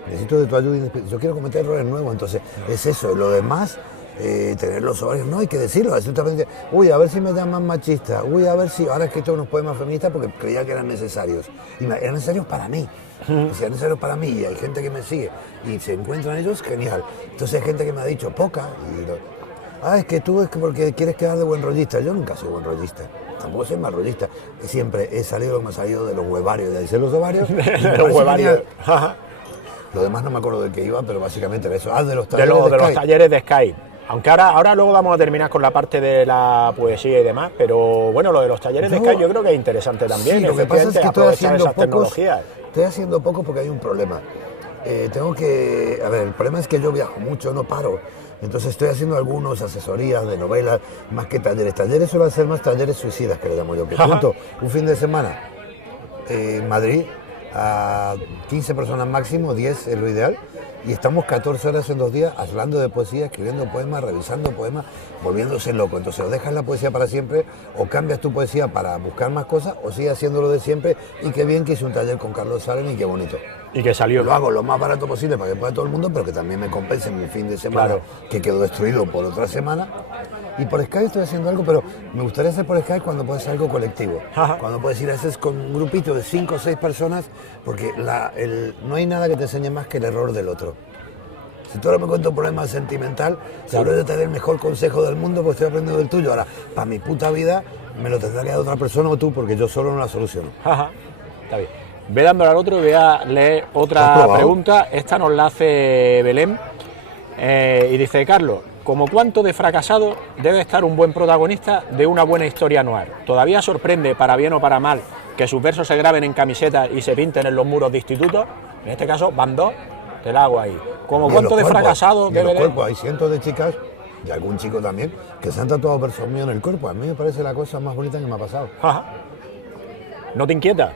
Necesito de tu ayuda indispensable. Yo quiero cometer errores nuevos, entonces es eso. Lo demás... tener los ovarios, no hay que decirlo, absolutamente. Uy, a ver si me llaman machista, uy, a ver si ahora he escrito unos poemas feministas porque creía que eran necesarios. Y eran necesarios para mí, o sea, eran necesarios para mí y hay gente que me sigue y se encuentran ellos, genial. Entonces hay gente que me ha dicho, poca, y es que tú es que porque quieres quedar de buen rollista. Yo nunca soy buen rollista, tampoco soy mal rollista. Siempre he salido lo que me ha salido de los huevarios, de ahí los ovarios. De los huevarios. Lo demás no me acuerdo de qué iba, pero básicamente era eso. De los talleres de los talleres de Skype. Aunque ahora luego vamos a terminar con la parte de la poesía y demás, pero bueno, lo de los talleres de Skype yo creo que es interesante también. Sí, lo que pasa es que estoy haciendo poco porque hay un problema. A ver, el problema es que yo viajo mucho, no paro. Entonces estoy haciendo algunas asesorías de novelas, más que talleres. Talleres suelen ser más talleres suicidas, que le llamo yo, que junto un fin de semana en Madrid a 15 personas máximo, 10 es lo ideal, y estamos 14 horas en 2 días hablando de poesía, escribiendo poemas, revisando poemas, volviéndose loco. Entonces o dejas la poesía para siempre, o cambias tu poesía para buscar más cosas, o sigues haciendo lo de siempre. Y qué bien que hice un taller con Carlos Salen y qué bonito. Y que salió. Lo hago lo más barato posible para que pueda todo el mundo, pero que también me compense en mi fin de semana, que quedó destruido por otra semana. Y por Skype estoy haciendo algo, pero me gustaría hacer por Skype cuando puede ser algo colectivo. Cuando puedes ir a hacer con un grupito de 5 o 6 personas, porque no hay nada que te enseñe más que el error del otro. Si tú ahora me cuentas un problema sentimental, seguro yo te daré el mejor consejo del mundo, porque estoy aprendiendo del tuyo. Ahora, para mi puta vida, me lo tendrá que dar otra persona o tú, porque yo solo no la soluciono. Está bien. Ve dándole al otro y voy a leer otra pregunta. Esta nos la hace Belén. Y dice: Carlos, ¿como cuánto de fracasado debe estar un buen protagonista de una buena historia noir? ¿Todavía sorprende, para bien o para mal, que sus versos se graben en camisetas y se pinten en los muros de institutos? En este caso, van 2, te la hago ahí. ¿Como cuánto de fracasado debe de...? Hay cientos de chicas, y algún chico también, que se han tatuado versos míos en el cuerpo. A mí me parece la cosa más bonita que me ha pasado. ¿No te inquieta?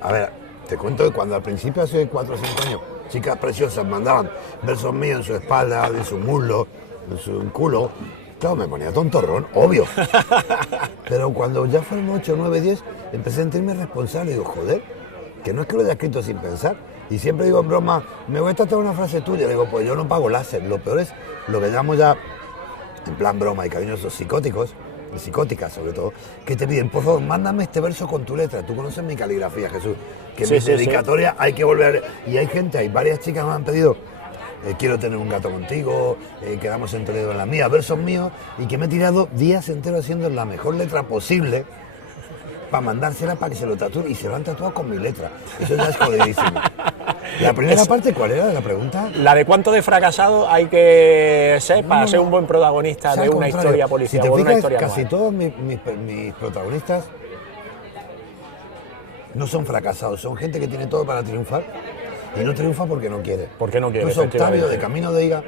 A ver, te cuento que cuando al principio, hace 4 o 5 años, chicas preciosas mandaban versos míos en su espalda, en su muslo, en su culo, claro, me ponía tontorrón, obvio. Pero cuando ya fueron 8, 9, 10, empecé a sentirme responsable y digo, joder, que no es que lo haya escrito sin pensar. Y siempre digo en broma, me voy a tratar una frase tuya. Le digo, pues yo no pago láser. Lo peor es lo que llamo ya, en plan broma y cariñosos, psicóticos, y psicóticas sobre todo, que te piden, por favor, mándame este verso con tu letra. Tú conoces mi caligrafía, Jesús, que mi dedicatoria hay que volver. Y hay gente, hay varias chicas que me han pedido, quiero tener un gato contigo, quedamos entre dedos en la mía, versos míos, y que me he tirado días enteros haciendo la mejor letra posible. para mandársela para que se lo tatúen y se lo han tatuado con mi letra. Eso ya es jodidísimo. La primera parte, ¿cuál era la pregunta? La de cuánto de fracasado hay que ser para ser un buen protagonista de una historia policial. Si te fijas, historia casi anual. todos mis protagonistas no son fracasados, son gente que tiene todo para triunfar y no triunfa porque no quiere. Porque no quiere. Incluso Octavio, de Camino de Higa,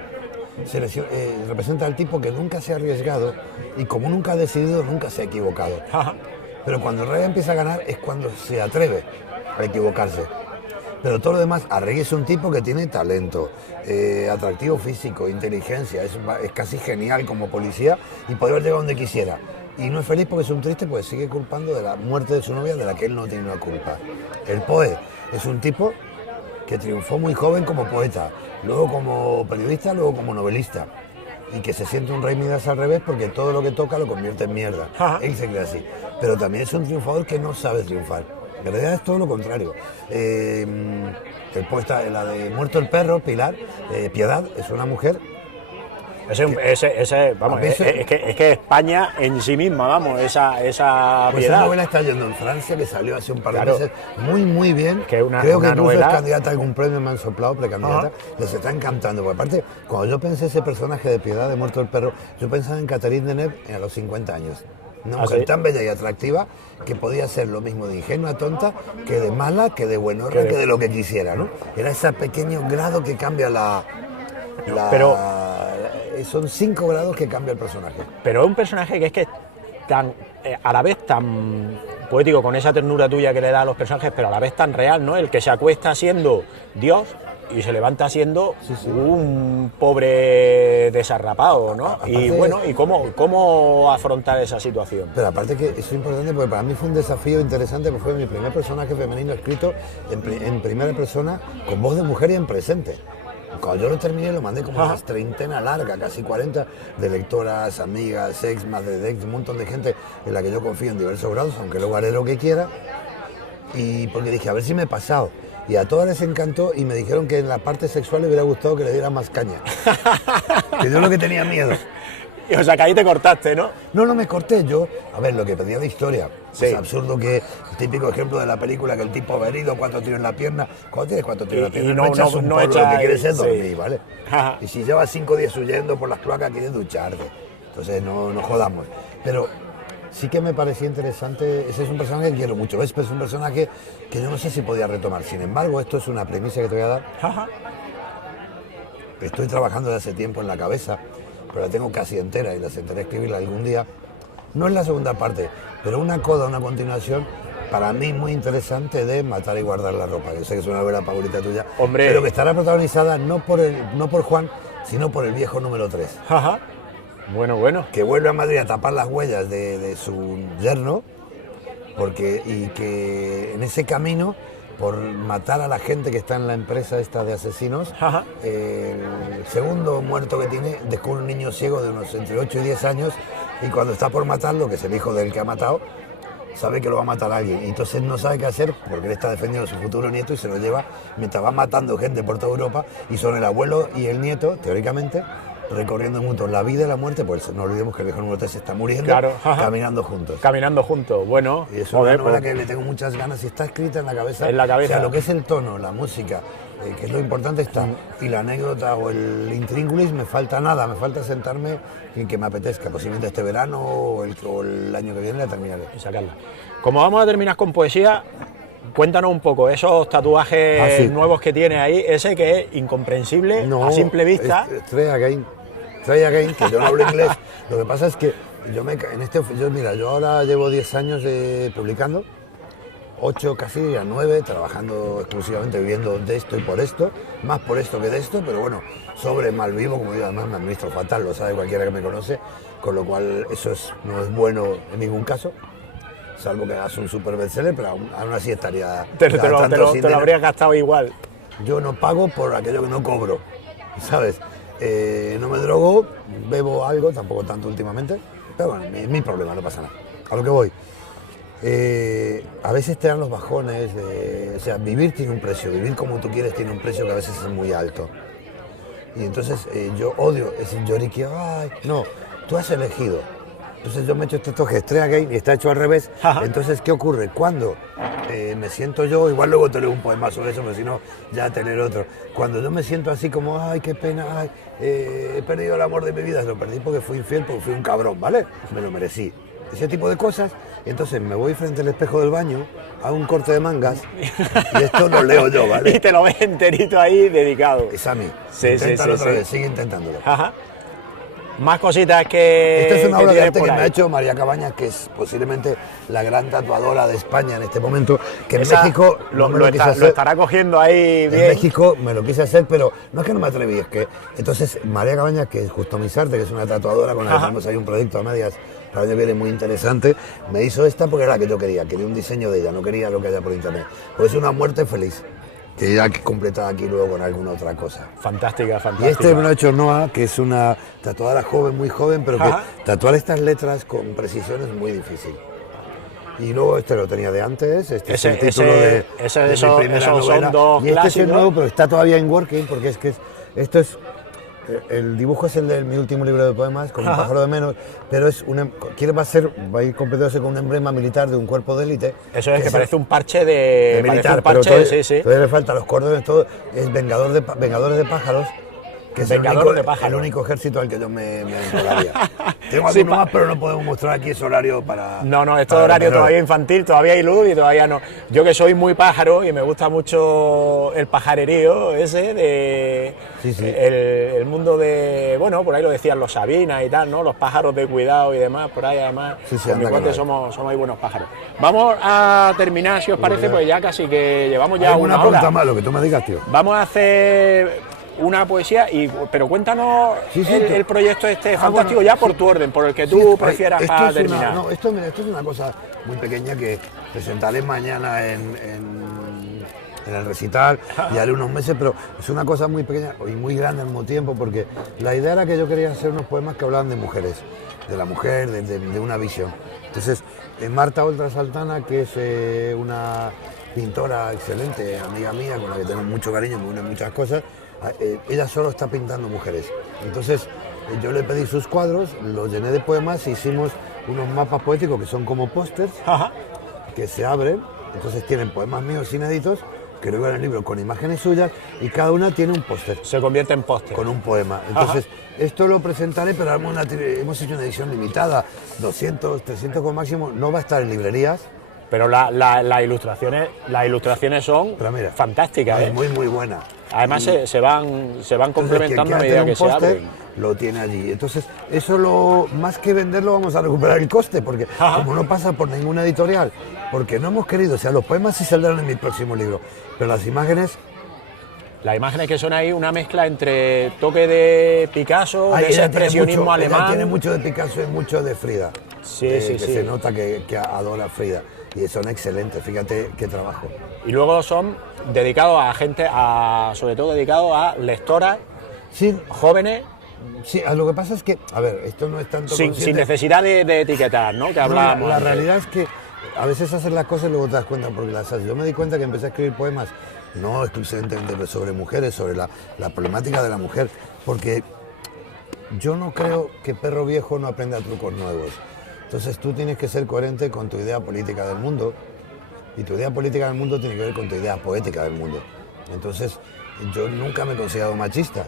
representa al tipo que nunca se ha arriesgado y como nunca ha decidido, nunca se ha equivocado. Pero cuando el Rey empieza a ganar es cuando se atreve a equivocarse. Pero todo lo demás, Arregui es un tipo que tiene talento, atractivo físico, inteligencia, es casi genial como policía y podría haber llegado donde quisiera. Y no es feliz porque es un triste, pues sigue culpando de la muerte de su novia de la que él no tiene una culpa. El Poe es un tipo que triunfó muy joven como poeta, luego como periodista, luego como novelista. Y que se siente un Rey Midas al revés porque todo lo que toca lo convierte en mierda. Él se cree así. Pero también es un triunfador que no sabe triunfar. En realidad es todo lo contrario. El poeta, la de Muerto el perro, Pilar, Piedad, es una mujer. Vamos, es que España en sí misma, vamos, esa pues Piedad. Esa novela está yendo en Francia, que salió hace un par de meses, muy bien. Creo que una incluso novela... es candidata a algún premio, me han soplado, precandidata. Les está encantando. Porque aparte, cuando yo pensé ese personaje de Piedad, de Muerto el perro, yo pensaba en Catherine Deneuve a los 50 años. Una mujer tan bella y atractiva que podía ser lo mismo de ingenua, tonta, que de mala, que de buenorra, que de lo que quisiera, ¿no? Era ese pequeño grado que cambia Pero son 5 grados que cambia el personaje. Pero es un personaje que es tan, a la vez tan poético, con esa ternura tuya que le da a los personajes, pero a la vez tan real, ¿no? El que se acuesta siendo Dios y se levanta siendo un pobre desarrapado, ¿no? Y bueno, ¿y cómo afrontar esa situación? Pero aparte que eso es importante porque para mí fue un desafío interesante porque fue mi primer personaje femenino escrito en primera persona, con voz de mujer y en presente. Cuando yo lo terminé lo mandé como unas 30 larga, casi 40, de lectoras, amigas, ex, madre de ex, un montón de gente en la que yo confío en diversos grados, aunque luego haré lo que quiera. Y porque dije, a ver si me he pasado. Y a todas les encantó y me dijeron que en la parte sexual le hubiera gustado que le diera más caña. Que yo lo que tenía miedo. O sea, que ahí te cortaste, ¿no? No me corté yo. A ver, lo que pedía de historia. Sí. Es absurdo que el típico ejemplo de la película que el tipo ha herido 4 tiros en la pierna. Cuando tienes 4 tiros en la pierna, no echas un polvo, lo que quieres es dormir, ¿vale? Y si llevas 5 días huyendo por las cloacas, quieres ducharte. Entonces no jodamos. Pero sí que me parecía interesante. Ese es un personaje que quiero mucho. ¿Ves? Pues es un personaje que yo no sé si podía retomar. Sin embargo, esto es una premisa que te voy a dar. Estoy trabajando desde hace tiempo en la cabeza, pero la tengo casi entera y la sentaré a escribirla algún día. No es la segunda parte, pero una coda, una continuación, para mí muy interesante, de Matar y guardar la ropa. Yo sé que es una novela favorita tuya, hombre, pero que estará protagonizada no por Juan, sino por el viejo número 3. Bueno. Que vuelve a Madrid a tapar las huellas de su yerno, y que en ese camino, por matar a la gente que está en la empresa esta de asesinos, el segundo muerto que tiene descubre un niño ciego de unos entre 8 y 10 años, y cuando está por matarlo, que es el hijo del que ha matado, sabe que lo va a matar a alguien, y entonces no sabe qué hacer porque él está defendiendo a su futuro nieto y se lo lleva mientras va matando gente por toda Europa, y son el abuelo y el nieto, teóricamente, recorriendo juntos la vida y la muerte, pues no olvidemos que el viejo número 3 está muriendo, caminando juntos. Caminando juntos, bueno. Y es una novela que le tengo muchas ganas y está escrita en la cabeza. En la cabeza. O sea, lo que es el tono, la música, que es lo importante está. Y la anécdota o el intríngulis me falta nada, me falta sentarme y que me apetezca. Posiblemente este verano o el año que viene la terminaré. Y sacarla. Como vamos a terminar con poesía, cuéntanos un poco, esos tatuajes nuevos que tienes ahí, ese que es incomprensible a simple vista. Try Again, que yo no hablo inglés. Lo que pasa es que yo ahora llevo 10 años publicando, 8 casi a 9, trabajando exclusivamente, viviendo de esto y por esto, más por esto que de esto, pero bueno, sobre mal vivo, como yo además me administro fatal, lo sabe cualquiera que me conoce, con lo cual eso no es bueno en ningún caso, salvo que hagas un super bestseller, pero aún así estaría... Te lo habrías gastado igual. Yo no pago por aquello que no cobro, ¿sabes? No me drogo, bebo algo, tampoco tanto últimamente, pero bueno, es mi problema, no pasa nada. A lo que voy. A veces te dan los bajones, o sea, vivir tiene un precio, vivir como tú quieres tiene un precio que a veces es muy alto. Y entonces yo odio ese lloriqueo, ay, no, tú has elegido Entonces yo me he hecho este toque Estrella Gay y está hecho al revés. Ajá. Entonces, ¿qué ocurre? Cuando me siento yo, igual luego te leo un poema sobre eso, pero si no, ya te leeré otro. Cuando yo me siento así como, ay, qué pena, ay, he perdido el amor de mi vida, lo perdí porque fui infiel, porque fui un cabrón, ¿vale? Me lo merecí. Ese tipo de cosas. Entonces me voy frente al espejo del baño, hago un corte de mangas y esto lo leo yo, ¿vale? Y te lo ves enterito ahí dedicado. Es a mí. Sí, Inténtalo sí, otra sí. vez, sigue intentándolo. Ajá. Más cositas que. Esta es una que obra de tienes arte por que me ahí. ha hecho María Cabañas, que es posiblemente la gran tatuadora de España en este momento, que en Esa México no me lo quise lo hacer. estará cogiendo ahí En bien. México me lo quise hacer, pero no es que no me atreví, es que entonces María Cabañas, que es Justo Mis Arte, que es una tatuadora con la que Ajá. tenemos ahí un proyecto a medias para el año que viene muy interesante, me hizo esta porque era la que yo quería un diseño de ella, no quería lo que haya por internet. Pues es una muerte feliz, que ya completada aquí luego con alguna otra cosa. Fantástica, Y fantástica. este me lo ha hecho Noa, que es una tatuadora joven, muy joven, pero que Ajá. tatuar estas letras con precisión es muy difícil. Y luego este lo tenía de antes, este es el título de mi primera esos son novela. dos Y este es clásicos. el nuevo, pero está todavía en working, porque es que esto es... El dibujo es el de mi último libro de poemas, con un Ajá. pájaro de menos, pero es va a ir completándose con un emblema militar de un cuerpo de élite. Eso es que el- parece un parche de. de parece militar, un pero parche, todavía, sí, sí. todavía le faltan los cordones, todo. Es Vengadores de Pájaros, que es el Vengadores único, de Pájaros. el único ejército al que yo me enrolaría. Tengo Sí, alguno más, pero no podemos mostrar aquí ese horario para... No, no, esto es para horario los menores. todavía infantil, todavía hay luz y todavía no. Yo que soy muy pájaro y me gusta mucho el pajarerío ese de Sí, sí. el mundo de, bueno, por ahí lo decían los Sabinas y tal, ¿no? Los pájaros de cuidado y demás, por ahí además, Sí, sí, con mi anda cuate que somos ahí buenos pájaros. Vamos a terminar, si os parece, ya. pues ya casi que llevamos ya Hay una una pregunta hora. más, lo que tú me digas, tío. Vamos a hacer una poesía, pero cuéntanos Sí, sí, el proyecto este fantástico, bueno, ya sí. por tu orden, por el que Sí, tú ay, prefieras esto para es terminar. No, mira, esto es una cosa muy pequeña que presentaré mañana en el recital y haré unos meses, pero es una cosa muy pequeña y muy grande al mismo tiempo, porque la idea era que yo quería hacer unos poemas que hablaban de mujeres, de la mujer, de una visión. Entonces, Marta Oltra Saltana, que es una pintora excelente, amiga mía, con la que tengo mucho cariño, me une muchas cosas, ella solo está pintando mujeres. Entonces, yo le pedí sus cuadros, los llené de poemas e hicimos unos mapas poéticos que son como pósters, Ajá. que se abren, entonces tienen poemas míos inéditos, que luego en el libro con imágenes suyas, y cada una tiene un póster Se convierte en póster. con un poema. Entonces, esto lo presentaré, pero hemos hecho una edición limitada, 200, 300 como máximo, no va a estar en librerías, Pero las ilustraciones son pero mira, fantásticas, es ¿eh? muy, muy buena. Además Y- se van complementando a Entonces, quien medida quiera que se tener un póster, abren. lo tiene allí. Entonces, eso más que venderlo, vamos a recuperar el coste, porque Ajá. como no pasa por ninguna editorial, porque no hemos querido, o sea, los poemas sí saldrán en mi próximo libro, pero las imágenes... Las imágenes que son ahí una mezcla entre toque de Picasso, de ese ella expresionismo mucho, ella alemán. tiene mucho de Picasso y mucho de Frida. Sí, sí, que sí. se nota que adora a Frida. Y son excelentes, fíjate qué trabajo. Y luego son dedicados a gente, sobre todo dedicados a lectoras Sí, jóvenes, sí, lo que pasa es que, a ver, esto no es tanto sin consciente. necesidad de etiquetar, ¿no? Que No, hablábamos. la antes. realidad es que a veces haces las cosas y luego te das cuenta porque las haces. Yo me di cuenta que empecé a escribir poemas, no exclusivamente sobre mujeres, sobre la problemática de la mujer, porque yo no creo que perro viejo no aprenda trucos nuevos. Entonces tú tienes que ser coherente con tu idea política del mundo y tu idea política del mundo tiene que ver con tu idea poética del mundo. Entonces yo nunca me he considerado machista.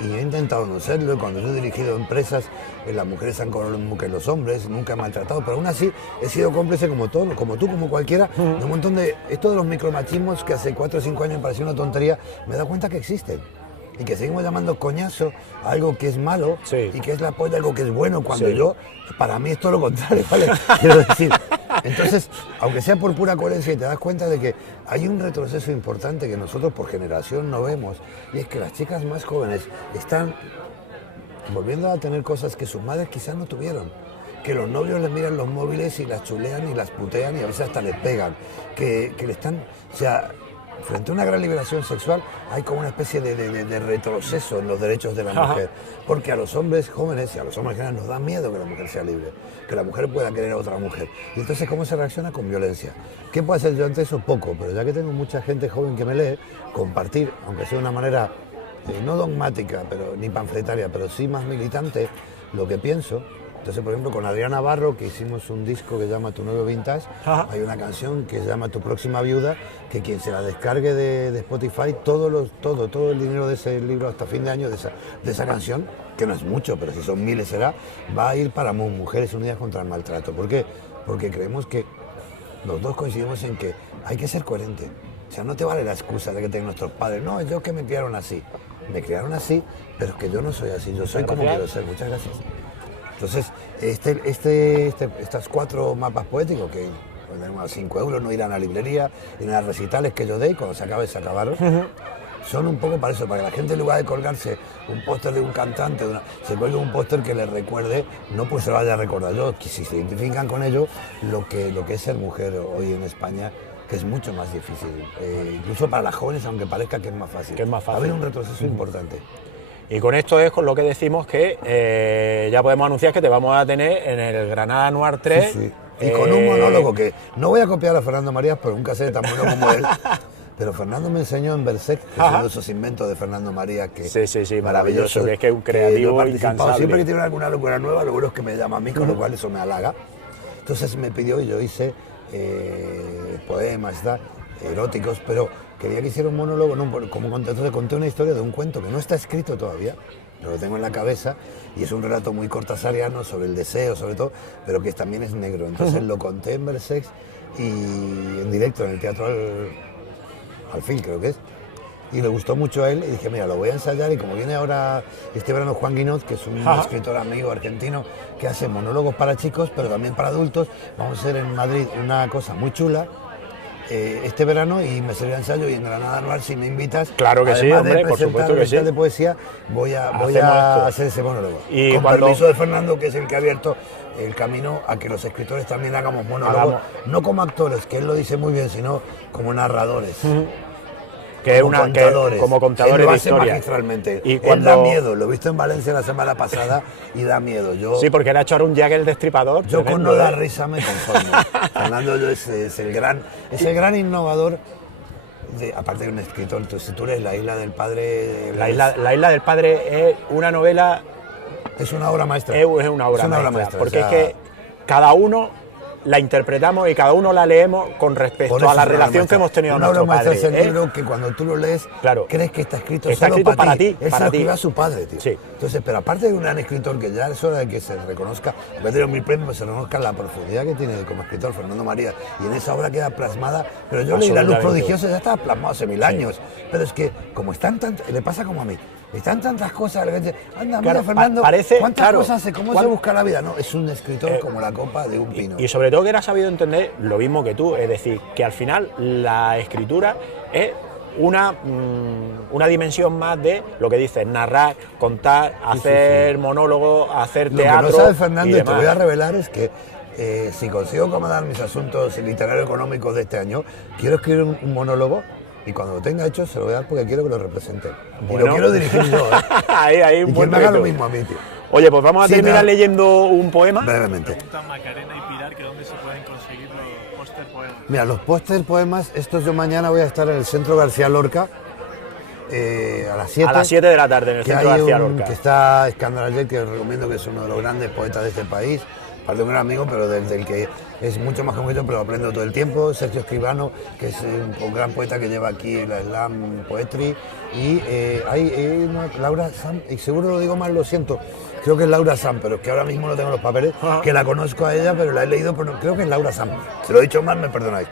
Y he intentado no serlo, y cuando yo he dirigido empresas, las mujeres han cobrado lo mismo que los hombres, nunca he maltratado, pero aún así he sido cómplice como todo, como tú, como cualquiera, de un montón de... Esto de los micromachismos que hace 4 o 5 años me parecía una tontería, me he dado cuenta que existen. Y que seguimos llamando coñazo a algo que es malo, Sí. y que es la polla algo que es bueno, cuando Sí. yo, para mí es todo lo contrario, ¿vale? Quiero decir, entonces, aunque sea por pura coherencia, y te das cuenta de que hay un retroceso importante que nosotros por generación no vemos, y es que las chicas más jóvenes están volviendo a tener cosas que sus madres quizás no tuvieron. Que los novios les miran los móviles y las chulean y las putean y a veces hasta les pegan. Que le están... O sea, frente a una gran liberación sexual hay como una especie de retroceso en los derechos de la Ajá. mujer. Porque a los hombres jóvenes y a los hombres en general nos da miedo que la mujer sea libre. Que la mujer pueda querer a otra mujer. Y entonces, ¿cómo se reacciona? Con violencia. ¿Qué puedo hacer yo ante eso? Poco. Pero ya que tengo mucha gente joven que me lee, compartir, aunque sea de una manera no dogmática, pero ni panfletaria, pero sí más militante, lo que pienso, Entonces, por ejemplo, con Adrián Navarro, que hicimos un disco que se llama Tu Nuevo Vintage, hay una canción que se llama Tu Próxima Viuda, que quien se la descargue de Spotify, todo el dinero de ese libro hasta fin de año, de esa canción, que no es mucho, pero si son miles será, va a ir para Mujeres Unidas contra el Maltrato. ¿Por qué? Porque creemos que los dos coincidimos en que hay que ser coherente. O sea, no te vale la excusa de que tengan nuestros padres. No, yo que me criaron así. Me criaron así, pero es que yo no soy así. Yo soy como quiero ser. Muchas gracias. Entonces, estos 4 mapas poéticos, que a 5 euros, no irán a librería, irán a recitales que yo dé y cuando se acabe, se acabaron. Son un poco para eso, para que la gente en lugar de colgarse un póster de un cantante, se cuelgue un póster que les recuerde, no pues se vaya a recordar yo, que si se identifican con ello, lo que es ser mujer hoy en España, que es mucho más difícil, incluso para las jóvenes, aunque parezca que es más fácil. Que es más fácil. Va a haber un retroceso importante. Y con esto es con lo que decimos que ya podemos anunciar que te vamos a tener en el Granada Noir 3. Sí, sí. Y con un monólogo que no voy a copiar a Fernando Marías, pero nunca seré tan bueno como él. Pero Fernando me enseñó en Berserk, que es uno de esos inventos de Fernando Marías, que sí, maravilloso, que es que es un creativo incansable. Siempre que tiene alguna locura nueva, lo bueno es que me llama a mí, con lo cual eso me halaga. Entonces me pidió y yo hice poemas eróticos, pero quería que hiciera un monólogo, como conté una historia de un cuento que no está escrito todavía, lo tengo en la cabeza, y es un relato muy cortasariano sobre el deseo, sobre todo, pero que también es negro. Entonces lo conté en Berserk y en directo en el Teatro Alfil, creo que es, y le gustó mucho a él, y dije, mira, lo voy a ensayar, y como viene ahora este verano Juan Guinot, que es un escritor amigo argentino, que hace monólogos para chicos, pero también para adultos, vamos a hacer en Madrid una cosa muy chula, este verano, y me servirá ensayo, y en Granada Noir, si me invitas, claro que sí, hombre, por supuesto que sí, de poesía, voy a hacer ese monólogo. Y con permiso de Fernando, que es el que ha abierto el camino a que los escritores también hagamos monólogos, no como actores, que él lo dice muy bien, sino como narradores. Que es como contadores de historia. Magistralmente. Y Él da miedo, lo he visto en Valencia la semana pasada y da miedo. Sí, porque era echar un Jack el Destripador. Yo con no dar risa me conformo. Fernando es el gran innovador. Aparte de un escritor, si tú lees La Isla del Padre... La Isla del Padre es una novela... Es una obra maestra. Es una obra maestra. Porque es que cada uno la interpretamos y cada uno la leemos con respecto a la relación que hemos tenido con nuestro padre. Es el libro que cuando tú lo lees, crees que está escrito para ti. Él se lo escribió a su padre, tío. Sí. Entonces, pero aparte de un gran escritor, que ya es hora de que se reconozca, en vez de los 1000 premios, se reconozca la profundidad que tiene como escritor Fernando Marías, y en esa obra queda plasmada, pero yo leí La Luz Prodigiosa, ya estaba plasmado hace 1000 años, pero es que como están le pasa como a mí. Están tantas cosas, la gente, anda, mira Fernando, ¿cuántas cosas hace? ¿Cómo se busca la vida? No, es un escritor como la copa de un pino. Y sobre todo que él ha sabido entender lo mismo que tú, es decir, que al final la escritura es una dimensión más de lo que dices, narrar, contar, hacer monólogos, hacer teatro. Lo que no sabe Fernando, y te voy a revelar, es que si consigo acomodar mis asuntos literario-económicos de este año, quiero escribir un monólogo. Y cuando lo tenga hecho, se lo voy a dar porque quiero que lo represente. Bueno. Y lo quiero dirigir yo, ¿eh? ahí un y buen que me haga lo mismo a mí, tío. Oye, pues vamos a terminar leyendo un poema. Brevemente. Preguntan Macarena y Pilar que dónde se pueden conseguir los póster poemas. Mira, los póster poemas, estos yo mañana voy a estar en el Centro García Lorca a las 7. A las 7 de la tarde en el Centro García Lorca. Que está Escándalo Ayer, que os recomiendo, que es uno de los grandes poetas de este país. Aparte de un gran amigo, pero del que es mucho más que yo, pero lo aprendo todo el tiempo. Sergio Escribano, que es un gran poeta que lleva aquí la Slam Poetry. Y hay una, Laura Sam, y seguro lo digo mal, lo siento, creo que es Laura Sam, pero es que ahora mismo no tengo los papeles, que la conozco a ella, pero la he leído, pero creo que es Laura Sam. Si lo he dicho mal, me perdonáis.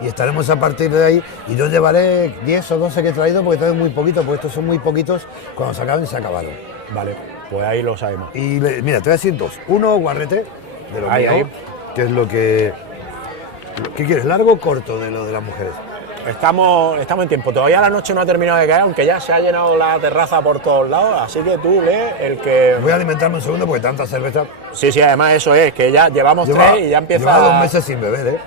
Y estaremos a partir de ahí, y yo llevaré 10 o 12 que he traído, porque traigo muy poquito, porque estos son muy poquitos, cuando se acaben, se acabaron. Vale, pues ahí lo sabemos. Y mira, te voy a decir dos. Uno, Guarrete, de lo mío, que es lo que... ¿Qué quieres, largo o corto de lo de las mujeres? Estamos en tiempo, todavía la noche no ha terminado de caer, aunque ya se ha llenado la terraza por todos lados, así que tú lees el que... Voy a alimentarme un segundo porque tanta cerveza... Sí, además eso es, que ya llevamos 3 y ya empieza... Lleva 2 meses sin beber, ¿eh?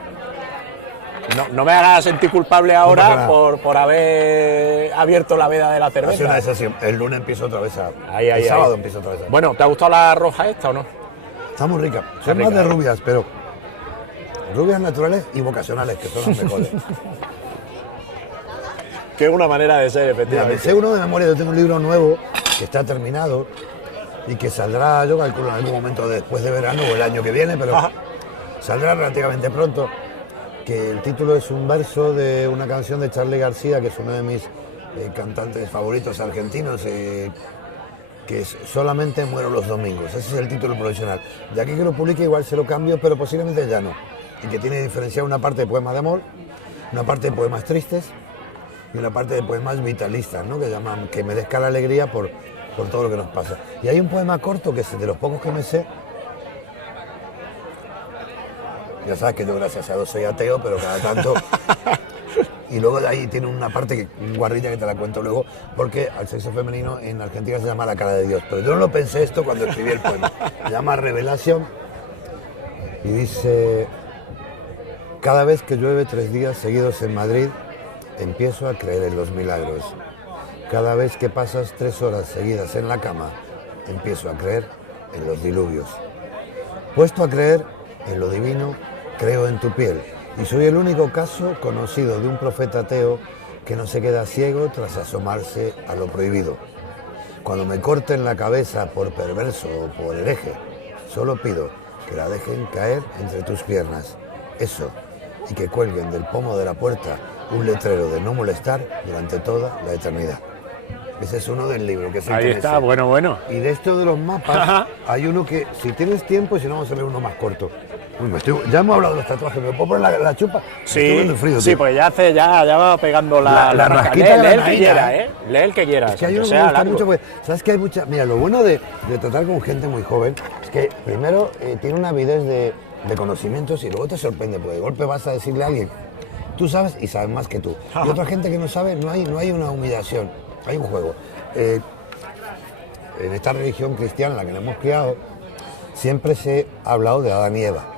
No me harás sentir culpable ahora por haber abierto la veda de la cerveza. El lunes empiezo otra vez el sábado empiezo otra vez a... Bueno, ¿te ha gustado la roja esta o no? Está muy rica. Son más de rubias, pero... Rubias naturales y vocacionales, que son las mejores. Que es una manera de ser, efectivamente. Mira, me sé uno de memoria, yo tengo un libro nuevo que está terminado, y que saldrá, yo calculo, en algún momento después de verano o el año que viene, pero saldrá relativamente pronto, que el título es un verso de una canción de Charly García, que es uno de mis cantantes favoritos argentinos, que es Solamente muero los domingos. Ese es el título profesional. De aquí que lo publique igual se lo cambio, pero posiblemente ya no. Y que tiene diferenciado una parte de poemas de amor, una parte de poemas tristes y una parte de poemas vitalistas, ¿no? Que llaman que merezca la alegría por todo lo que nos pasa. Y hay un poema corto que es de los pocos que me sé. Ya sabes que yo gracias a Dios soy ateo, pero cada tanto... Y luego de ahí tiene una parte, guarrilla, que te la cuento luego, porque al sexo femenino en Argentina se llama la cara de Dios. Pero yo no lo pensé esto cuando escribí el poema. Se llama Revelación y dice: cada vez que llueve 3 días seguidos en Madrid, empiezo a creer en los milagros. Cada vez que pasas 3 horas seguidas en la cama, empiezo a creer en los diluvios. Puesto a creer en lo divino, creo en tu piel. Y soy el único caso conocido de un profeta ateo que no se queda ciego tras asomarse a lo prohibido. Cuando me corten la cabeza por perverso o por hereje, solo pido que la dejen caer entre tus piernas. Eso, y que cuelguen del pomo de la puerta un letrero de no molestar durante toda la eternidad. Ese es uno del libro, que es el Ahí que está, sé. bueno. Y de esto de los mapas, hay uno que, si tienes tiempo, y si no, vamos a leer uno más corto. Uy, ya hemos hablado de los tatuajes, ¿me puedo poner la chupa? Sí, Frío, sí, tío. pues ya va pegando la rasquita. Lee de el la que naina, quiera, Lee el que quieras. Es que hay uno aunque que me sea gusta largo. mucho, porque sabes que hay mucha... Mira, lo bueno de tratar con gente muy joven es que primero tiene una avidez de conocimientos y luego te sorprende, porque de golpe vas a decirle a alguien, tú sabes y sabes más que tú. Y otra gente que no sabe, no hay una humillación, hay un juego. En esta religión cristiana en la que nos hemos criado, siempre se ha hablado de Adán y Eva.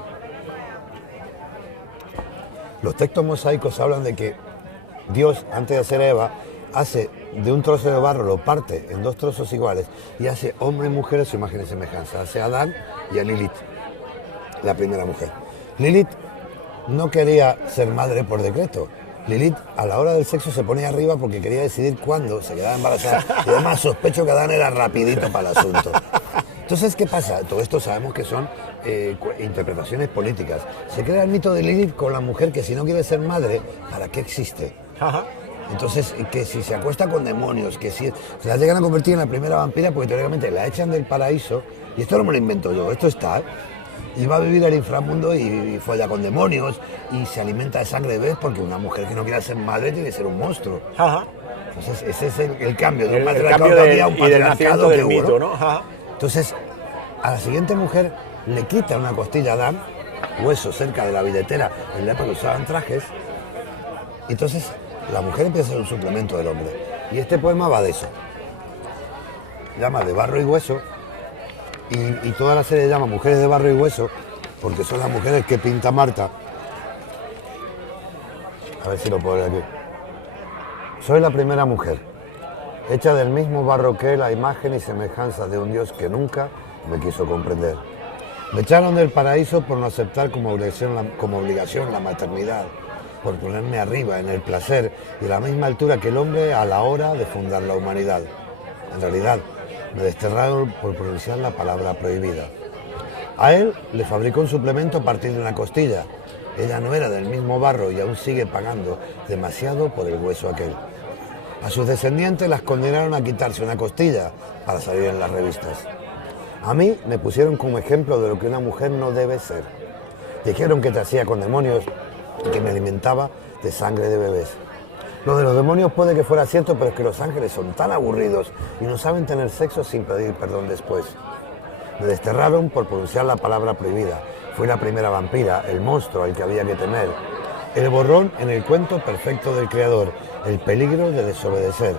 Los textos mosaicos hablan de que Dios, antes de hacer a Eva, hace de un trozo de barro, lo parte en 2 trozos iguales y hace hombre y mujer a su imagen y semejanza. Hace a Adán y a Lilith, la primera mujer. Lilith no quería ser madre por decreto. Lilith a la hora del sexo se ponía arriba porque quería decidir cuándo se quedaba embarazada. Y además sospecho que Adán era rapidito para el asunto. Entonces, ¿qué pasa? Todo esto sabemos que son interpretaciones políticas. Se crea el mito de Lilith con la mujer que si no quiere ser madre, ¿para qué existe? Entonces, que si se acuesta con demonios, que si se la llegan a convertir en la primera vampira porque teóricamente la echan del paraíso, y esto no me lo invento yo, esto está, y va a vivir al inframundo y folla con demonios y se alimenta de sangre de bebés porque una mujer que no quiera ser madre tiene que ser un monstruo. Entonces, ese es el cambio de un patriarcado que había a un patriarcado del que hubo, mito, ¿no? Entonces, a la siguiente mujer le quita una costilla a Adán, hueso cerca de la billetera, en la época que usaban trajes, y entonces la mujer empieza a ser un suplemento del hombre. Y este poema va de eso. Llama de barro y hueso, y toda la serie llama Mujeres de barro y hueso, porque son las mujeres que pinta Marta. A ver si lo puedo ver aquí. Soy la primera mujer, hecha del mismo barro que la imagen y semejanza de un Dios que nunca me quiso comprender. Me echaron del paraíso por no aceptar como obligación la maternidad, por ponerme arriba en el placer y a la misma altura que el hombre a la hora de fundar la humanidad. En realidad, me desterraron por pronunciar la palabra prohibida. A él le fabricó un suplemento a partir de una costilla. Ella no era del mismo barro y aún sigue pagando demasiado por el hueso aquel. A sus descendientes las condenaron a quitarse una costilla para salir en las revistas. A mí me pusieron como ejemplo de lo que una mujer no debe ser. Dijeron que te hacía con demonios y que me alimentaba de sangre de bebés. Lo de los demonios puede que fuera cierto, pero es que los ángeles son tan aburridos y no saben tener sexo sin pedir perdón después. Me desterraron por pronunciar la palabra prohibida. Fui la primera vampira, el monstruo al que había que temer. El borrón en el cuento perfecto del creador, el peligro de desobedecer.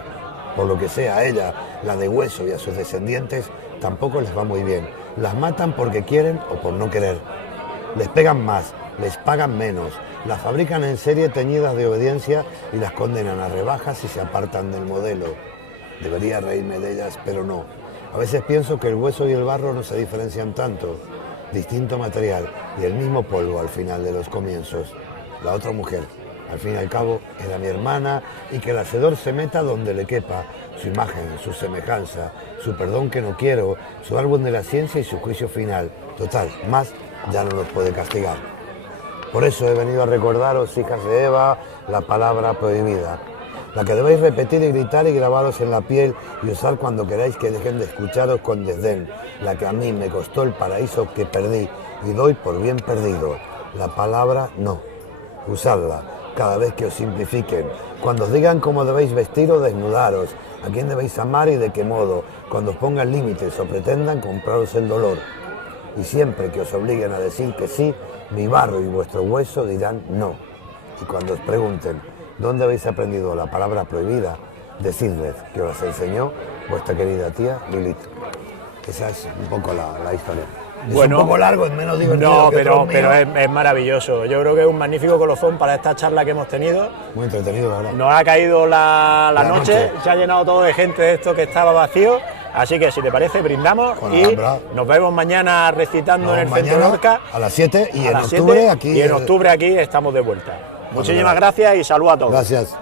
Por lo que sea a ella, la de hueso y a sus descendientes, tampoco les va muy bien. Las matan porque quieren o por no querer. Les pegan más, les pagan menos, las fabrican en serie teñidas de obediencia y las condenan a rebajas si se apartan del modelo. Debería reírme de ellas, pero no. A veces pienso que el hueso y el barro no se diferencian tanto. Distinto material y el mismo polvo al final de los comienzos. La otra mujer, al fin y al cabo, era mi hermana y que el hacedor se meta donde le quepa. su imagen, su semejanza, su perdón que no quiero, su árbol de la ciencia y su juicio final. Total, más ya no nos puede castigar. Por eso he venido a recordaros, hijas de Eva, la palabra prohibida, la que debéis repetir y gritar y grabaros en la piel y usar cuando queráis que dejen de escucharos con desdén, la que a mí me costó el paraíso que perdí y doy por bien perdido, la palabra no. Usadla cada vez que os simplifiquen, cuando os digan cómo debéis vestir o desnudaros, a quién debéis amar y de qué modo, cuando os pongan límites o pretendan compraros el dolor. Y siempre que os obliguen a decir que sí, mi barro y vuestro hueso dirán no. Y cuando os pregunten dónde habéis aprendido la palabra prohibida, decidles que os enseñó vuestra querida tía Lilith. Esa es un poco la historia. Bueno, es un poco largo, es menos divertido. No, que pero otros míos. es maravilloso. Yo creo que es un magnífico colofón para esta charla que hemos tenido. Muy entretenido, la verdad. Nos ha caído la noche, se ha llenado todo de gente de esto que estaba vacío. Así que si te parece, brindamos Con y Alhambra. nos vemos mañana recitando Nos en el vemos Centro mañana Lorca. a las 7 y a en las octubre 7, aquí. Y en octubre aquí estamos de vuelta. Muchísimas gracias y saludos a todos. Gracias.